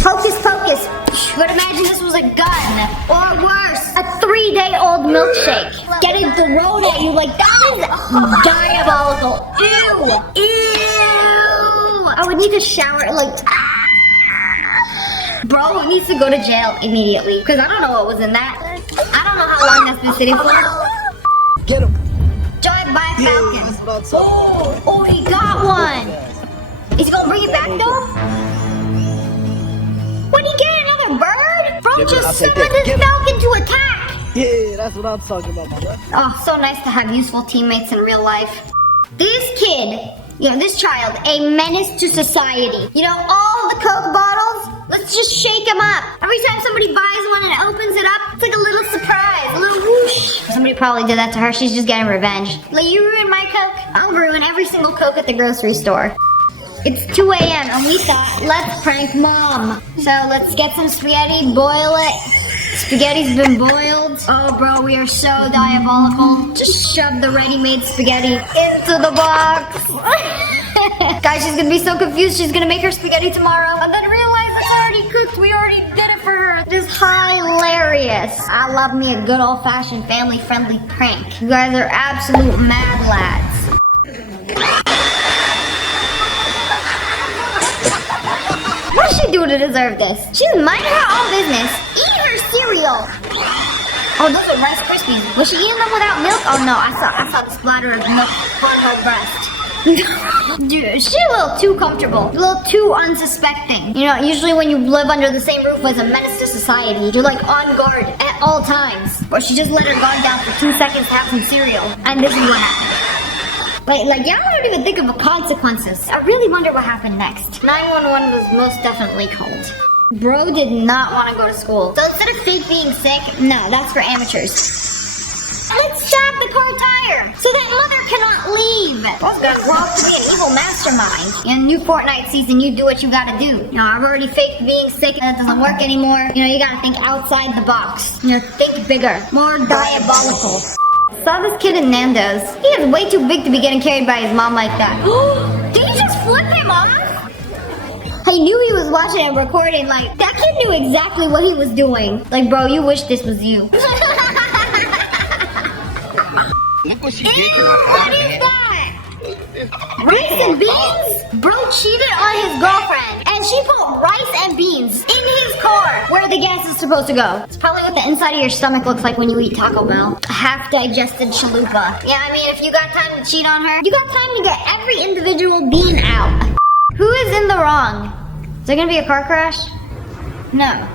hocus pocus. But imagine this was a gun. Or worse, a 3-day-old milkshake. Getting thrown at you like, that is diabolical. Ew. Ew. I would need to shower, like, bro needs to go to jail immediately. Because I don't know what was in that. I don't know how long that's been sitting for. Get him. Drive by a falcon. That's what I'm talking about. Oh, he got one. Is he gonna bring it back though? What, he get another bird? Bro, I'll just take summoned that. this falcon to attack. Yeah, that's what I'm talking about, my boy. Oh, so nice to have useful teammates in real life. This kid, you know, this child, a menace to society. You know, all the Coke bottles, let's just shake them up. Every time somebody buys one and opens it up, it's like a little surprise, a little whoosh. Somebody probably did that to her. She's just getting revenge. Like, you ruined my Coke, I'll ruin every single Coke at the grocery store. It's 2 a.m. and we thought, let's prank mom. So let's get some spaghetti, boil it. Spaghetti's been boiled. Oh, bro, we are so diabolical. Just shove the ready-made spaghetti into the box. Guys, she's gonna be so confused. She's gonna make her spaghetti tomorrow and then realize it's already cooked. We already did it for her. This is hilarious. I love me a good old-fashioned family-friendly prank. You guys are absolute mad lads. What does she do to deserve this? She's minding her own business. Eat her cereal. Oh, those are Rice Krispies. Was she eating them without milk? Oh no, I saw the splatter of milk on her breast. Dude, she's a little too comfortable, a little too unsuspecting. You know, usually when you live under the same roof as a menace to society, you're like on guard at all times. But she just let her guard down for 2 seconds to have some cereal, and this is what happened. Like y'all don't even think of the consequences. I really wonder what happened next. 911 was most definitely called. Bro did not want to go to school. So instead of fake being sick, no, that's for amateurs. Let's stab the car tire so that mother cannot leave. Bro's gonna grow up to be an evil mastermind. In new Fortnite season, you do what you gotta do. You know, I've already faked being sick and that doesn't work anymore. You know, you gotta think outside the box. You know, think bigger, more diabolical. Saw this kid in Nando's. He is way too big to be getting carried by his mom like that. Did you just flip him off? I knew he was watching and recording. Like, that kid knew exactly what he was doing. Like, bro, you wish this was you. Look what she Ew, did to my what is that? Rice and beans? Bro cheated on his girlfriend, and she put rice and beans in his car where the gas is supposed to go. It's probably what the inside of your stomach looks like when you eat Taco Bell. A half-digested chalupa. Yeah, I mean, if you got time to cheat on her, you got time to get every individual bean out. Who is in the wrong? Is there gonna be a car crash? No.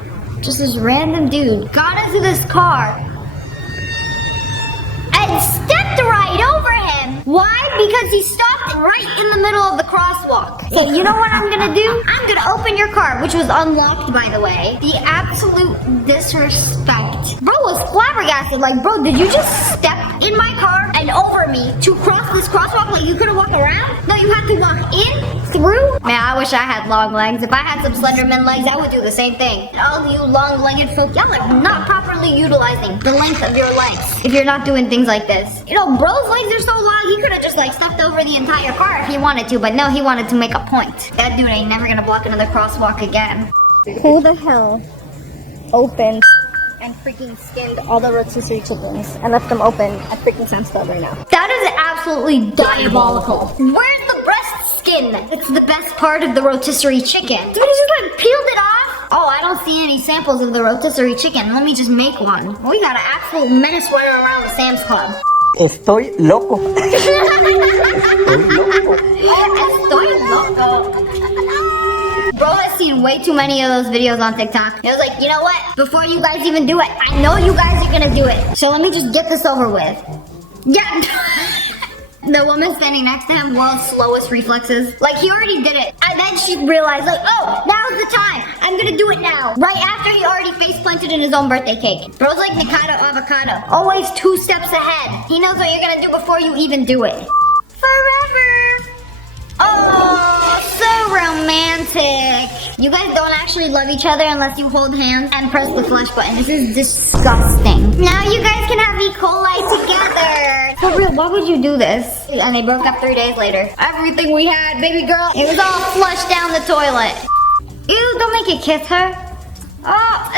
Just this random dude got into this car and stepped right over him. Why? Because he stopped right in the middle of the crosswalk. So you know what I'm gonna do? I'm gonna open your car, which was unlocked, by the way. The absolute disrespect. Bro was flabbergasted. Like, bro, did you just step in my car and over me to cross this crosswalk? Like, you could've walked around? No, you had to walk in, through? Man, I wish I had long legs. If I had some Slenderman legs, I would do the same thing. And all you long-legged folk, y'all are not properly utilizing the length of your legs if you're not doing things like this. You know, bro's legs are so long, he could've just like stepped over the entire car if he wanted to, but no, he wanted to make a point. That dude ain't never gonna block another crosswalk again. Who the hell opened and freaking skinned all the rotisserie chickens and left them open at freaking Sam's Club right now? That is absolutely diabolical. Where's the breast skin? It's the best part of the rotisserie chicken. Dude, he just like peeled it off. Oh, I don't see any samples of the rotisserie chicken. Let me just make one. We got an absolute menace running around the Sam's Club. Estoy loco. Estoy loco. Bro has seen way too many of those videos on TikTok. It was like, you know what? Before you guys even do it, I know you guys are gonna do it. So let me just get this over with. Yeah. The woman standing next to him, world's slowest reflexes. Like, he already did it. And then she realized, like, oh, now's the time. I'm gonna do it now. Right after he already face planted in his own birthday cake. Bro's like Nikado Avocado. Always 2 steps ahead. He knows what you're gonna do before you even do it. Forever. Oh, so romantic. You guys don't actually love each other unless you hold hands and press the flush button. This is disgusting. Now you guys can have E. coli together. For real, why would you do this? And they broke up 3 days later. Everything we had, baby girl, it was all flushed down the toilet. Ew, don't make it kiss her. Oh,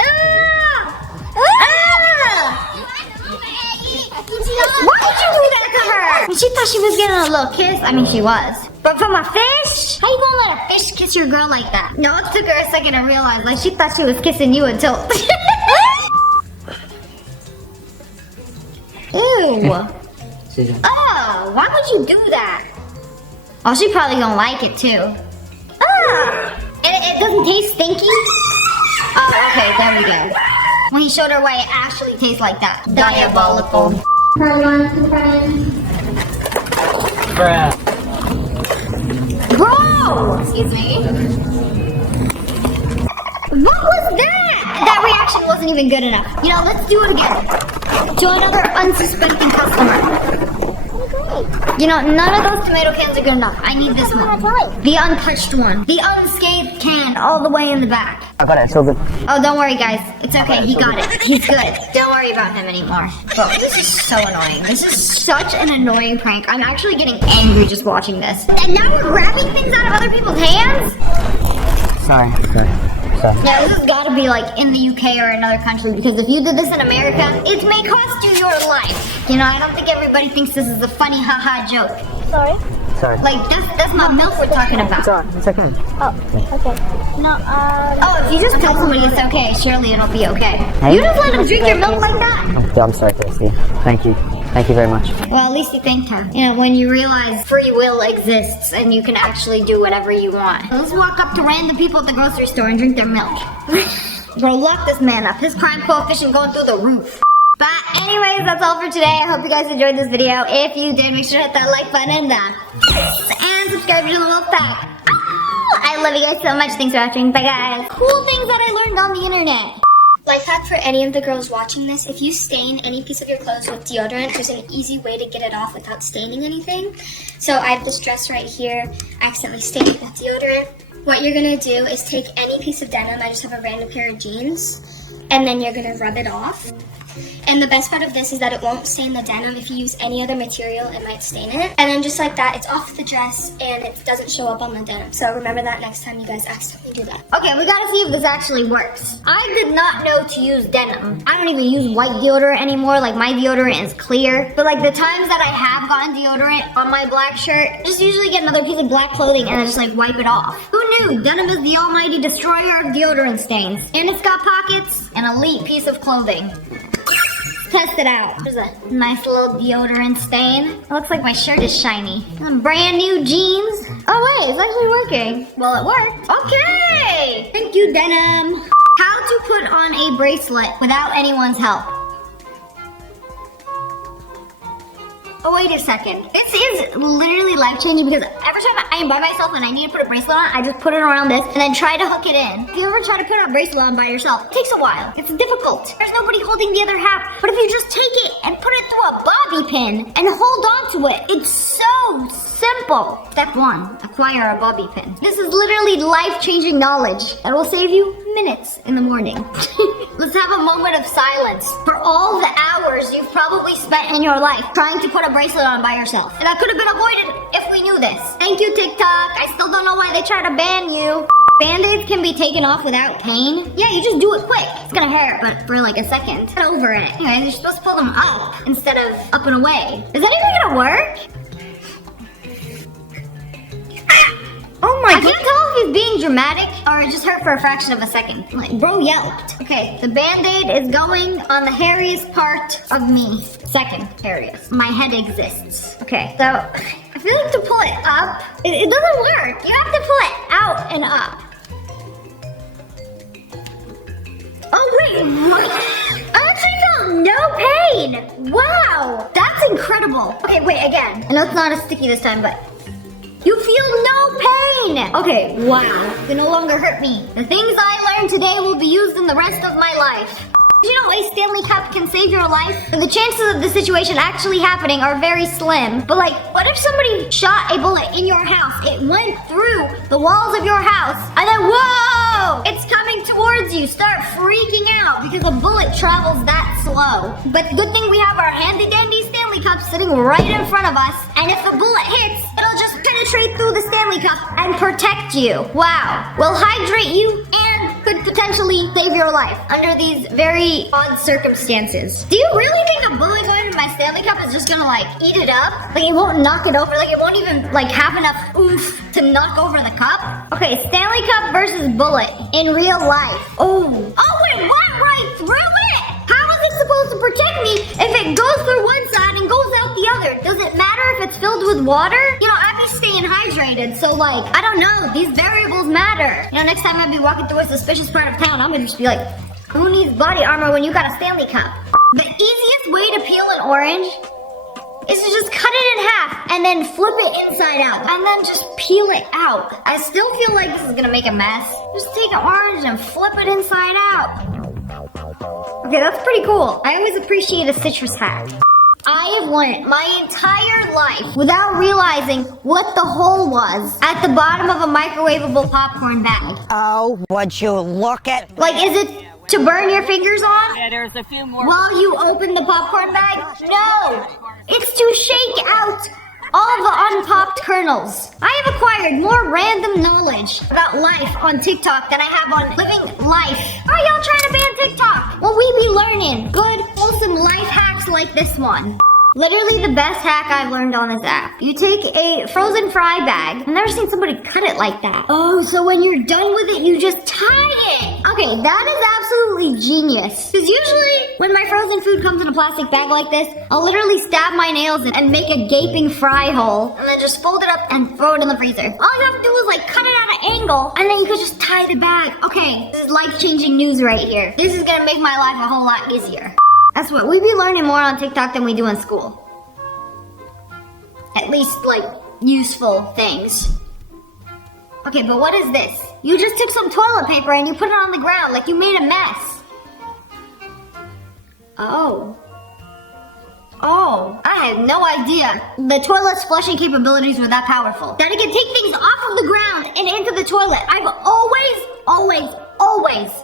why did you do that to her? She thought she was getting a little kiss. I mean, she was. But from a fish? How you gonna let a fish kiss your girl like that? No, it took her a second to realize. Like, she thought she was kissing you until... Ew. Oh, why would you do that? Oh, she probably gonna like it too. Ah, it doesn't taste stinky? Oh, okay, there we go. When he showed her why it actually tastes like that. Diabolical. Bruh. Bro! Excuse me. What was that? That reaction wasn't even good enough. You know, let's do it again. To another unsuspecting customer. You know, none of those tomato cans are good enough. I need this one. The untouched one. The unscathed can all the way in the back. I got it, so good. Oh, don't worry, guys. It's okay. He got it. He's good. Don't worry about him anymore. Bro, this is so annoying. This is such an annoying prank. I'm actually getting angry just watching this. And now we're grabbing things out of other people's hands? Sorry. Yeah, this has got to be like in the UK or another country, because if you did this in America, it may cost you your life. You know, I don't think everybody thinks this is a funny haha joke. Sorry? Sorry. Like, that's not milk we're talking about. It's alright. It's okay. Oh, if you just tell somebody it's okay, surely it'll be okay. Hey? You just let them drink your milk like that? Oh, I'm sorry, Kirsty. Thank you. Thank you very much. Well, at least you thanked her. You know, when you realize free will exists and you can actually do whatever you want. Let's walk up to random people at the grocery store and drink their milk. Bro, lock this man up. His crime coefficient going through the roof. But anyways, that's all for today. I hope you guys enjoyed this video. If you did, make sure to hit that like button and subscribe to the Wolf Pack. I love you guys so much. Thanks for watching. Bye, guys. Cool things that I learned on the internet. Life hack for any of the girls watching this, if you stain any piece of your clothes with deodorant, there's an easy way to get it off without staining anything. So I have this dress right here. I accidentally stained it with deodorant. What you're gonna do is take any piece of denim, I just have a random pair of jeans, and then you're gonna rub it off. And the best part of this is that it won't stain the denim. If you use any other material, it might stain it. And then just like that, it's off the dress and it doesn't show up on the denim. So remember that next time you guys accidentally do that. Okay, we gotta see if this actually works. I did not know to use denim. I don't even use white deodorant anymore. Like, my deodorant is clear. But like, the times that I have gotten deodorant on my black shirt, just usually get another piece of black clothing and then just like wipe it off. Who knew? Denim is the almighty destroyer of deodorant stains. And it's got pockets, an elite piece of clothing. Test it out. There's a nice little deodorant stain. It looks like my shirt is shiny. Some brand new jeans. Oh wait, it's actually working. Well, it worked. Okay! Thank you, denim. How to put on a bracelet without anyone's help. Oh, wait a second. This is literally life-changing because every time I am by myself and I need to put a bracelet on, I just put it around this and then try to hook it in. If you ever try to put a bracelet on by yourself, it takes a while. It's difficult. There's nobody holding the other half. But if you just take it and put it through a bobby pin and hold on to it, it's so simple. Step 1, acquire a bobby pin. This is literally life-changing knowledge that will save you minutes in the morning. Let's have a moment of silence for all the hours you've probably spent in your life trying to put a bracelet on by yourself. And that could have been avoided if we knew this. Thank you, TikTok. I still don't know why they try to ban you. Band-aids can be taken off without pain. Yeah, you just do it quick. It's gonna hurt, but for like a second. Get over it. Anyway, you're supposed to pull them up instead of up and away. Is anything gonna work? Oh my god. I can't tell if he's being dramatic or it just hurt for a fraction of a second. Like, bro yelped. Okay, the band-aid is going on the hairiest part of me. Second hairiest. My head exists. Okay, so I feel like to pull it up, it doesn't work. You have to pull it out and up. Oh wait, what? I actually felt no pain. Wow, that's incredible. Okay, wait, again. I know it's not as sticky this time, but you feel no pain! Okay, wow. They no longer hurt me. The things I learned today will be used in the rest of my life. Did you know a Stanley Cup can save your life? And the chances of the situation actually happening are very slim. But like, what if somebody shot a bullet in your house? It went through the walls of your house, and then whoa! It's coming towards you. Start freaking out because a bullet travels that slow. But the good thing we have our handy dandy Stanley Cup sitting right in front of us, and if the bullet hits, it'll just penetrate through the Stanley Cup and protect you. Wow. Will hydrate you and could potentially save your life under these very odd circumstances. Do you really think a bullet going in my Stanley Cup is just gonna like eat it up? Like it won't knock it over? Like it won't even like have enough oomph to knock over the cup? Okay, Stanley Cup versus bullet in real life. Oh wait, what? Right through it? How is it supposed to protect me if it goes through one side and goes out the other? Does it matter if it's filled with water? You know, I'd be staying hydrated, so like, I don't know, these variables matter. You know, next time I'd be walking through a suspicious part of town, I'm gonna just be like, who needs body armor when you got a Stanley Cup? The easiest way to peel an orange is to just cut it in half and then flip it inside out and then just peel it out. I still feel like this is gonna make a mess. Just take an orange and flip it inside out. Okay, that's pretty cool. I always appreciate a citrus hack. I have learned my entire life without realizing what the hole was at the bottom of a microwavable popcorn bag. Oh, would you look at... Like, is it to burn your fingers on? Yeah, there's a few more. While you open the popcorn bag? No! It's to shake out all the unpopped kernels. I have acquired more random knowledge about life on TikTok than I have on living life. Why are y'all trying to ban TikTok? Well, we be learning good, wholesome life hacks like this one. Literally the best hack I've learned on this app. You take a frozen fry bag. I've never seen somebody cut it like that. Oh, so when you're done with it, you just tie it. Okay, that is absolutely genius. Because usually when my frozen food comes in a plastic bag like this, I'll literally stab my nails in and make a gaping fry hole and then just fold it up and throw it in the freezer. All you have to do is like cut it at an angle and then you could just tie the bag. Okay, this is life-changing news right here. This is gonna make my life a whole lot easier. That's what we be learning more on TikTok than we do in school. At least, like, useful things. Okay, but what is this? You just took some toilet paper and you put it on the ground like you made a mess. Oh. Oh, I had no idea. The toilet's flushing capabilities were that powerful. That it can take things off of the ground and into the toilet. I've always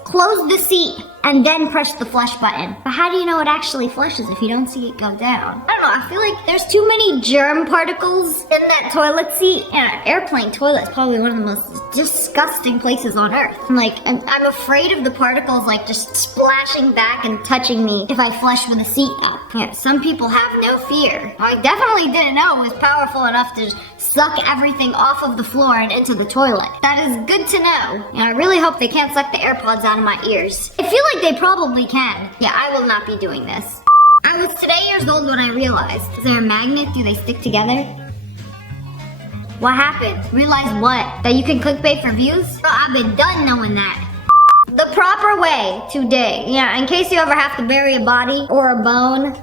close the seat and then press the flush button. But how do you know it actually flushes if you don't see it go down? I don't know, I feel like there's too many germ particles in that toilet seat, and an airplane toilet is probably one of the most disgusting places on earth. I'm afraid of the particles like just splashing back and touching me if I flush with the seat up. Yeah, some people have no fear. I definitely didn't know it was powerful enough to suck everything off of the floor and into the toilet. That is good to know. And I really hope they can't suck the AirPods out of my ears. I feel like they probably can. Yeah, I will not be doing this. I was today years old when I realized, is there a magnet? Do they stick together? What happened? Realize what? That you can clickbait for views? Bro, I've been done knowing that. The proper way to dig. Yeah, in case you ever have to bury a body or a bone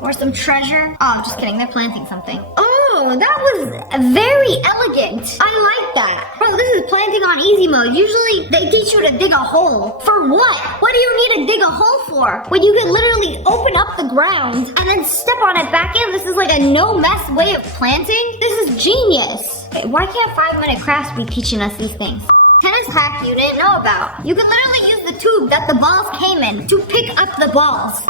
or some treasure. Oh, just kidding. They're planting something. Oh, that was very elegant. I like that. Bro, this is planting on easy mode. Usually they teach you to dig a hole. For what? What do you need to dig a hole for? When you can literally open up the ground and then step on it back in. This is like a no-mess way of planting. This is genius. Wait, why can't 5-Minute Crafts be teaching us these things? Tennis hack you didn't know about. You can literally use the tube that the balls came in to pick up the balls.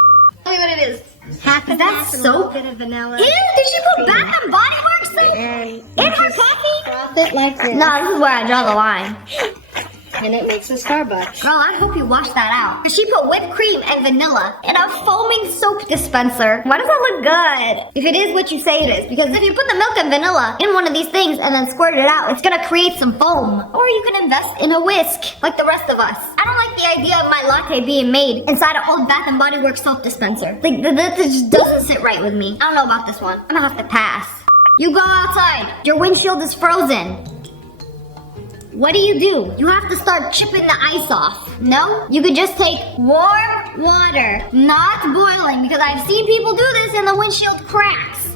Tell me what it is. Is that soap? Ew, did she put Bath and Body Works soap in her coffee? Froth it like this. No, this is where I draw the line. And it makes a Starbucks. Girl, I hope you wash that out. She put whipped cream and vanilla in a foaming soap dispenser. Why does that look good? If it is what you say it is. Because if you put the milk and vanilla in one of these things and then squirt it out, it's gonna create some foam. Or you can invest in a whisk, like the rest of us. I don't like the idea of my latte being made inside an old Bath and Body Works soap dispenser. Like, that just doesn't sit right with me. I don't know about this one. I'm gonna have to pass. You go outside. Your windshield is frozen. What do? You have to start chipping the ice off. No? You could just take warm water, not boiling, because I've seen people do this and the windshield cracks.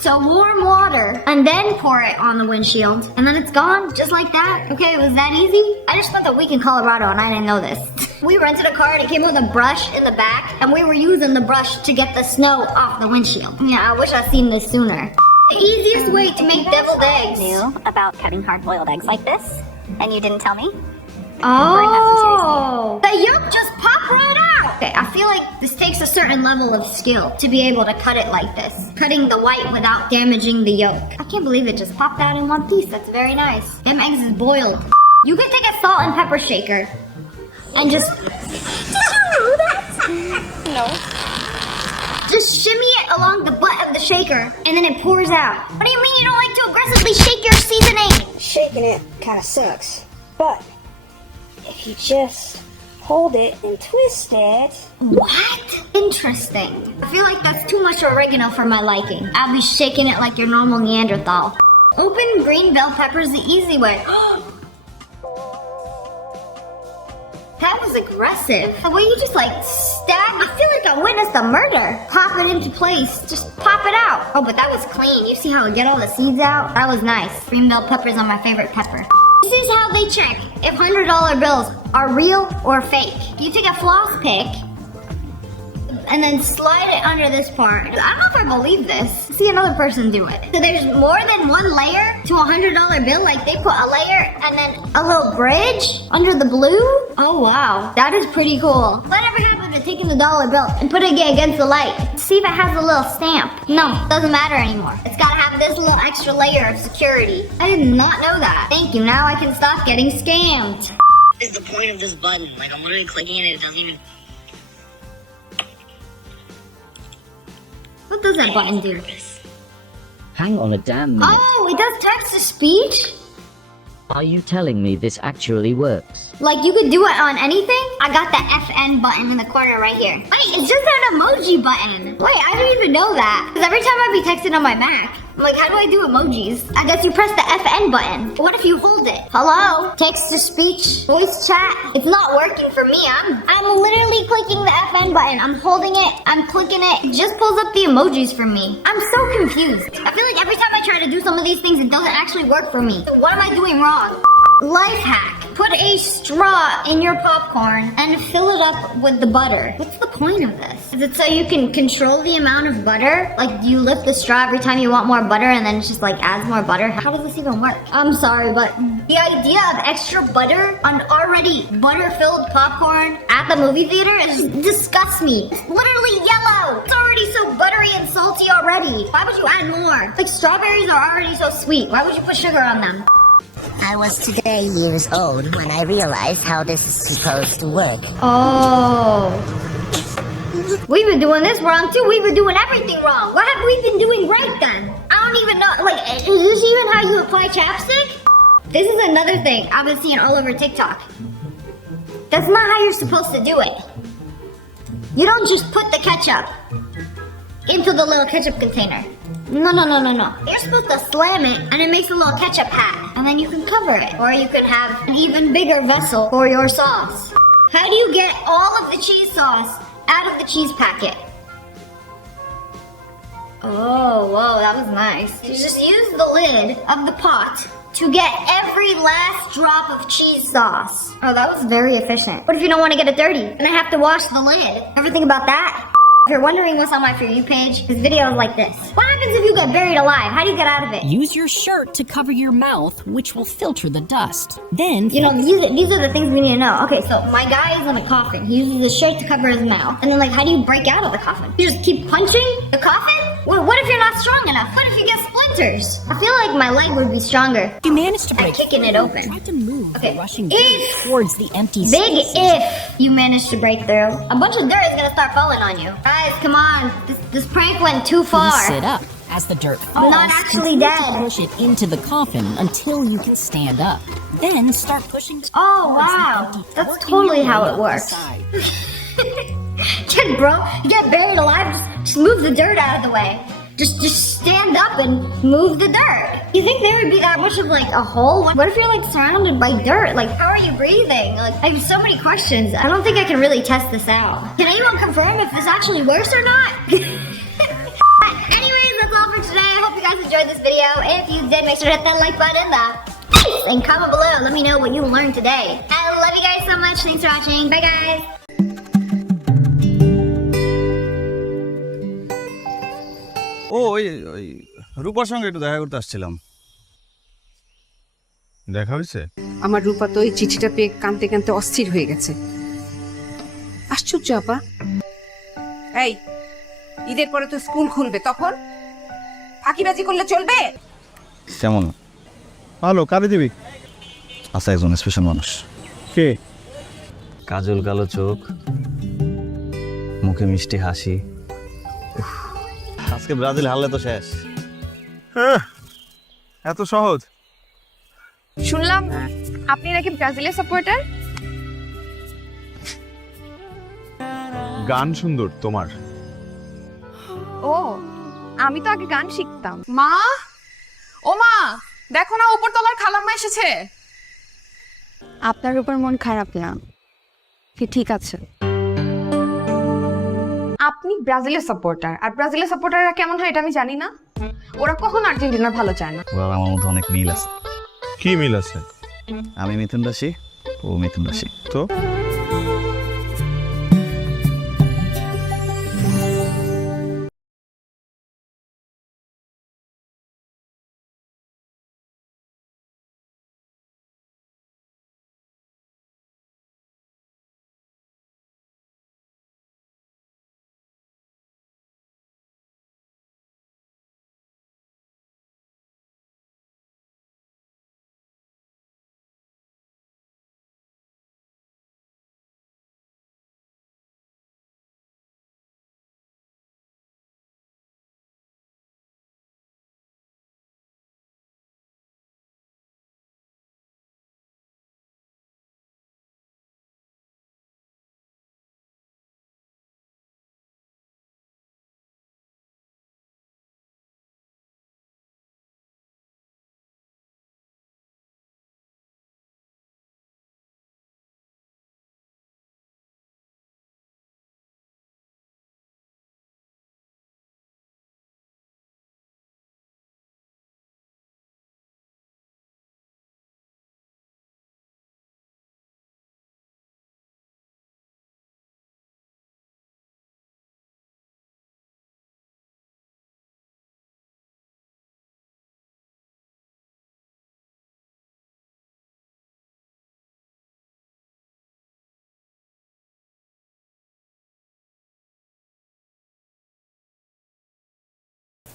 So warm water, and then pour it on the windshield, and then it's gone, just like that. Okay, it was that easy? I just spent a week in Colorado and I didn't know this. We rented a car and it came with a brush in the back, and we were using the brush to get the snow off the windshield. Yeah, I wish I'd seen this sooner. The easiest way to make deviled eggs. Knew about cutting hard-boiled eggs like this, and you didn't tell me? Oh, the yolk just popped right out. Okay, I feel like this takes a certain level of skill to be able to cut it like this. Cutting the white without damaging the yolk. I can't believe it just popped out in one piece. That's very nice. Them eggs is boiled. You can take a salt and pepper shaker and just... Did you know that? No. Just shimmy it along the butt of the shaker, and then it pours out. What do you mean you don't like to aggressively shake your seasoning? Shaking it kind of sucks, but if you just hold it and twist it... What? Interesting. I feel like that's too much oregano for my liking. I'll be shaking it like your normal Neanderthal. Open green bell peppers the easy way. That was aggressive. The way you just like stabbed, I feel like I witnessed a murder. Pop it into place, just pop it out. Oh, but that was clean. You see how I get all the seeds out? That was nice. Green bell peppers are my favorite pepper. This is how they check if $100 bills are real or fake. You take a floss pick and then slide it under this part. I don't know if I believe this. See another person do it. So there's more than one layer to a $100 bill. Like they put a layer and then a little bridge under the blue. Oh wow, that is pretty cool. Whatever happened to taking the dollar bill and putting it against the light? See if it has a little stamp. No, doesn't matter anymore. It's gotta have this little extra layer of security. I did not know that. Thank you, now I can stop getting scammed. What is the point of this button? Like I'm literally clicking it, it doesn't even... What does that button do? Hang on a damn minute. Oh, it does text to speech? Are you telling me this actually works? Like you could do it on anything? I got the FN button in the corner right here. Wait, it's just an emoji button. Wait, I didn't even know that. Because every time I be texting on my Mac, I'm like, how do I do emojis? I guess you press the FN button. What if you hold it? Hello? Text to speech, voice chat. It's not working for me. I'm literally clicking the FN button. I'm holding it. I'm clicking it. It just pulls up the emojis for me. I'm so confused. I feel like every time I try to do some of these things, it doesn't actually work for me. What am I doing wrong? Life hack. Put a straw in your popcorn and fill it up with the butter. What's the point of this? Is it so you can control the amount of butter? Like, do you lift the straw every time you want more butter and then it just like adds more butter? How does this even work? I'm sorry, but the idea of extra butter on already butter-filled popcorn at the movie theater disgusts me. It's literally yellow. It's already so buttery and salty already. Why would you add more? Like, strawberries are already so sweet. Why would you put sugar on them? I was today years old when I realized how this is supposed to work. Oh. We've been doing this wrong too. We've been doing everything wrong. What have we been doing right then? I don't even know. Like, is this even how you apply chapstick? This is another thing I've been seeing all over TikTok. That's not how you're supposed to do it. You don't just put the ketchup into the little ketchup container. No. You're supposed to slam it and it makes a little ketchup hat. And then you can cover it. Or you can have an even bigger vessel for your sauce. How do you get all of the cheese sauce out of the cheese packet? Oh, whoa, that was nice. You just use the lid of the pot to get every last drop of cheese sauce. Oh, that was very efficient. What if you don't want to get it dirty? And I have to wash the lid. Ever think about that? If you're wondering what's on my For You page, this video is like this. What happens if you get buried alive? How do you get out of it? Use your shirt to cover your mouth, which will filter the dust. Then, you know, these are the things we need to know. Okay, so my guy is in a coffin. He uses his shirt to cover his mouth. And then, like, how do you break out of the coffin? You just keep punching the coffin? Well, what if you're not strong enough? What if you get splinters? I feel like my leg would be stronger. You managed to break. I'm kicking it open. Try to move okay. the rushing towards the empty big spaces. If you manage to break through, a bunch of dirt is gonna start falling on you. Guys, come on. This prank went too far. Please sit up as the dirt falls. I'm not actually dead. Push it into the coffin until you can stand up. Then start pushing. Oh wow, that's totally how it works. Get buried alive. Just move the dirt out of the way. Just stand up and move the dirt. You think there would be that much of like a hole? What if you're like surrounded by dirt? Like, how are you breathing? Like, I have so many questions. I don't think I can really test this out. Can anyone confirm if this actually works or not? Anyways, that's all for today. I hope you guys enjoyed this video. If you did, make sure to hit that like button and comment below. Let me know what you learned today. I love you guys so much. Thanks for watching. Bye, guys. ওই রূপার সঙ্গে একটু দেখা করতে আসছিলাম। দেখা হয়েছে? আমার রূপা তো এই চিঠিটা পেয়ে কাঁদতে কাঁদতে অস্থির হয়ে গেছে। আশ্চর্য আপা। এই ঈদের পরে তো স্কুল খুলবে, তখন ফাঁকিবাজি করলে চলবে? কেমন? ভালো। কারে দিবি? আচ্ছা, একজন স্পেশাল মানুষ। কে? কাজল কালো চোখ, মুখে মিষ্টি হাসি। আজকে ব্রাজিল হারলে তো শেষ। এত সহজ? শুনলাম আপনি নাকি ব্রাজিলের সাপোর্টার। গান সুন্দর তোমার। ও, আমি তো আগে গান শিখতাম। মা, ও মা, দেখো না উপরতলার খালাম্মা এসেছে। আপনার উপর মন খারাপ না, কি ঠিক আছে? আপনি ব্রাজিলের সাপোর্টার, আর ব্রাজিলের সাপোর্টাররা কেমন হয় এটা আমি জানি না। ওরা কখন আর্জেন্টিনার ভালো চায় না। আমার মধ্যে অনেক মিল আছে। কি মিল আছে? আমি মিথুন রাশি, ও মিথুন রাশি। তো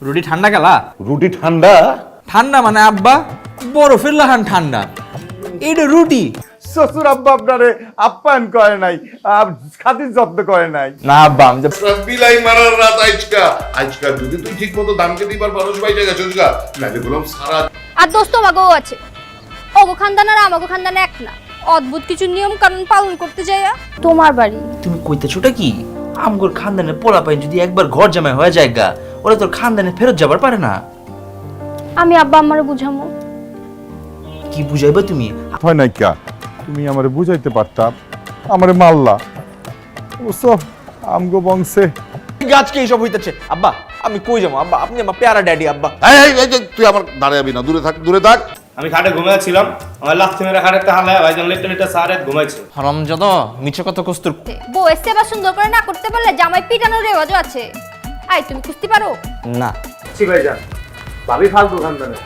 রুটি ঠান্ডা গেলা? রুটি ঠান্ডা? ঠান্ডা মানে আব্বা বরফের লাহান ঠান্ডা, এটা রুটি। শ্বশুর আব্বা আপনারে আপ্যায়ন করে নাই, খাতির যত্ন করে নাই। না আব্বা আমি বিলাই মারার রাত আজকা যদি তুই ঠিক মতো দামকে দিবার মানুষ পাই জায়গা চলগা লাগে বললাম সারা। আর দোস্ত মাগো আছে, ওগো খানদান আর আমাগো খানদান এক না, অদ্ভুত কিছু নিয়ম কানুন পালন করতে যায় তোমার বাড়ি। তুমি কইতেছোটা কি? আমগোর খানদানের পোলা পাই যদি একবার ঘর জামাই হয়ে যায় গা, ওরা তোর খানদানে ফেরত যাবার পারে না। আমি আব্বা আমারে বুঝামো। কি বুঝাইবা তুমি? হয় নাই কা, তুমি আমারে বুঝাইতে পারতা, আমারে মারলা। ওসব আমগো বংশে গাছকে এইসব হইতেছে। আব্বা আমি কই যাবো? আব্বা আপনি আমার প্যারা ড্যাডি। আব্বা তুই আমার দাঁড়াবি না, দূরে থাক দূরে থাক। আমি খাটে ঘুমাইছিলাম, আমার লাথি মেরে খাটে হালায় ভাইজান লেটে লেটে সারে ঘুমাইছে। হারামজাদা মিছে কথা কস্তুর। বউ সেবা সুন্দর করে না করতে পারলে জামাই পিটানোর রেওয়াজও আছে। আই তুমি কুস্তি পারো? না জি ভাইজান, ভাবি ফালতু খানদানে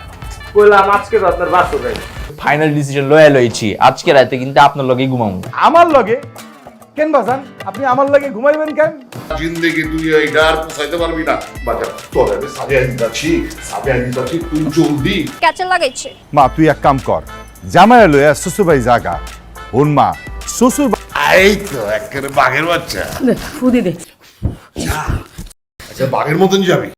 কইলাম আজকে তো আপনার বাসো ভাই। ফাইনাল ডিসিশন লয়ে লইছি, আজকে রাতে কিন্তু আপনার লগেই ঘুমাবো। আমার লগে কেন বাজান? আপনি আমার লগে ঘুমাইবেন কেন? জিন্দেগি তুই এইটা আর পোষাইতে পারবি না বাজার। তোর আমি সাবিয়া দিতাছি তুই জলদি ক্যাচে লাগাইছে। মা তুই এক কাম কর, জামাই লইয়া শ্বশুর বাড়ি জাগা। ওর মা শ্বশুর এই তো একেবারে বাঘের বাচ্চা। ফুদি দে। আচ্ছা বাঘের মতন যাবি?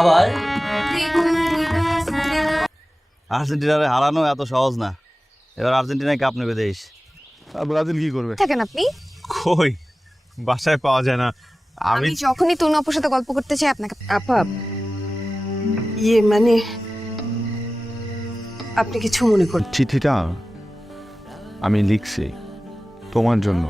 আবার আর্জেন্টিনারে হারানো এত সহজ না। এবার আর্জেন্টিনায় কাপ নেবে দেশ। আর ব্রাজিল কি করবে? থাকেন আপনি কই, বাসায় পাওয়া যায় না। আমি যখনই তুনু আপুর সাথে গল্প করতে চাই আপনাকে। আপা মানে আপনি কিছু মনে করেন? চিঠিটা আমি লিখছি তোমার জন্য।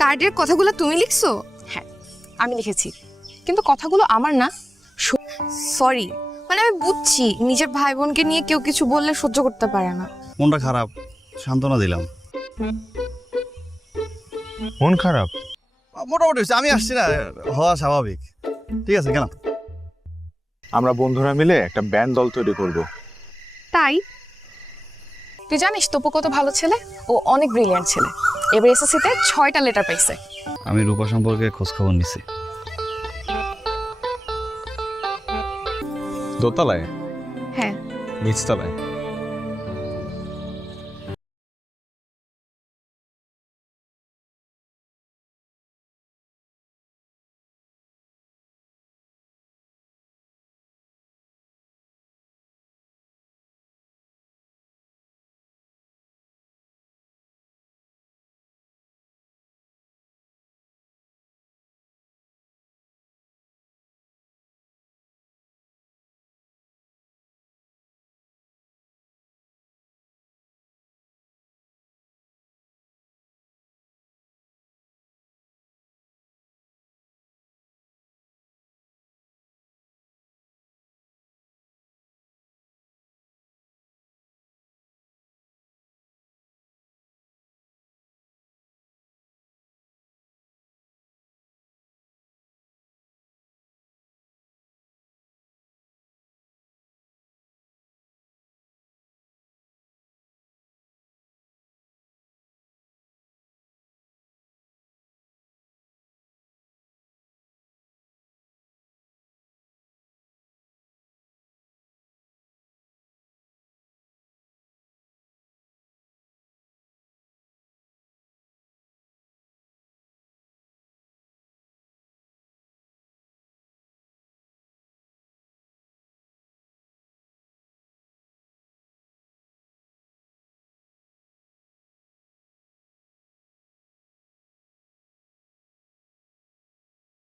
কার্ডের কথাগুলো তুমি লিখছো? হ্যাঁ আমি লিখেছি, কিন্তু কথাগুলো আমার না। সরি, মানে আমি বুঝছি নিজের ভাই বোনকে নিয়ে কেউ কিছু বললে সহ্য করতে পারে না। মনটা খারাপ, সান্ত্বনা দিলাম। মন খারাপ? মোটামুটি আমি আসছি না, হওয়া স্বাভাবিক। ঠিক আছে কেন? আমরা বন্ধুরা মিলে একটা ব্যান্ড দল তৈরি করব। তাই? তুই জানিস তপু কত ভালো ছেলে, ও অনেক ব্রিলিয়ান্ট ছেলে। এবার এসএসসিতে 6টা লেটার পাইছে। আমি রূপা সম্পর্কে খোঁজ খবর নিছি। দোতলায়? হ্যাঁ। নিচতলায়?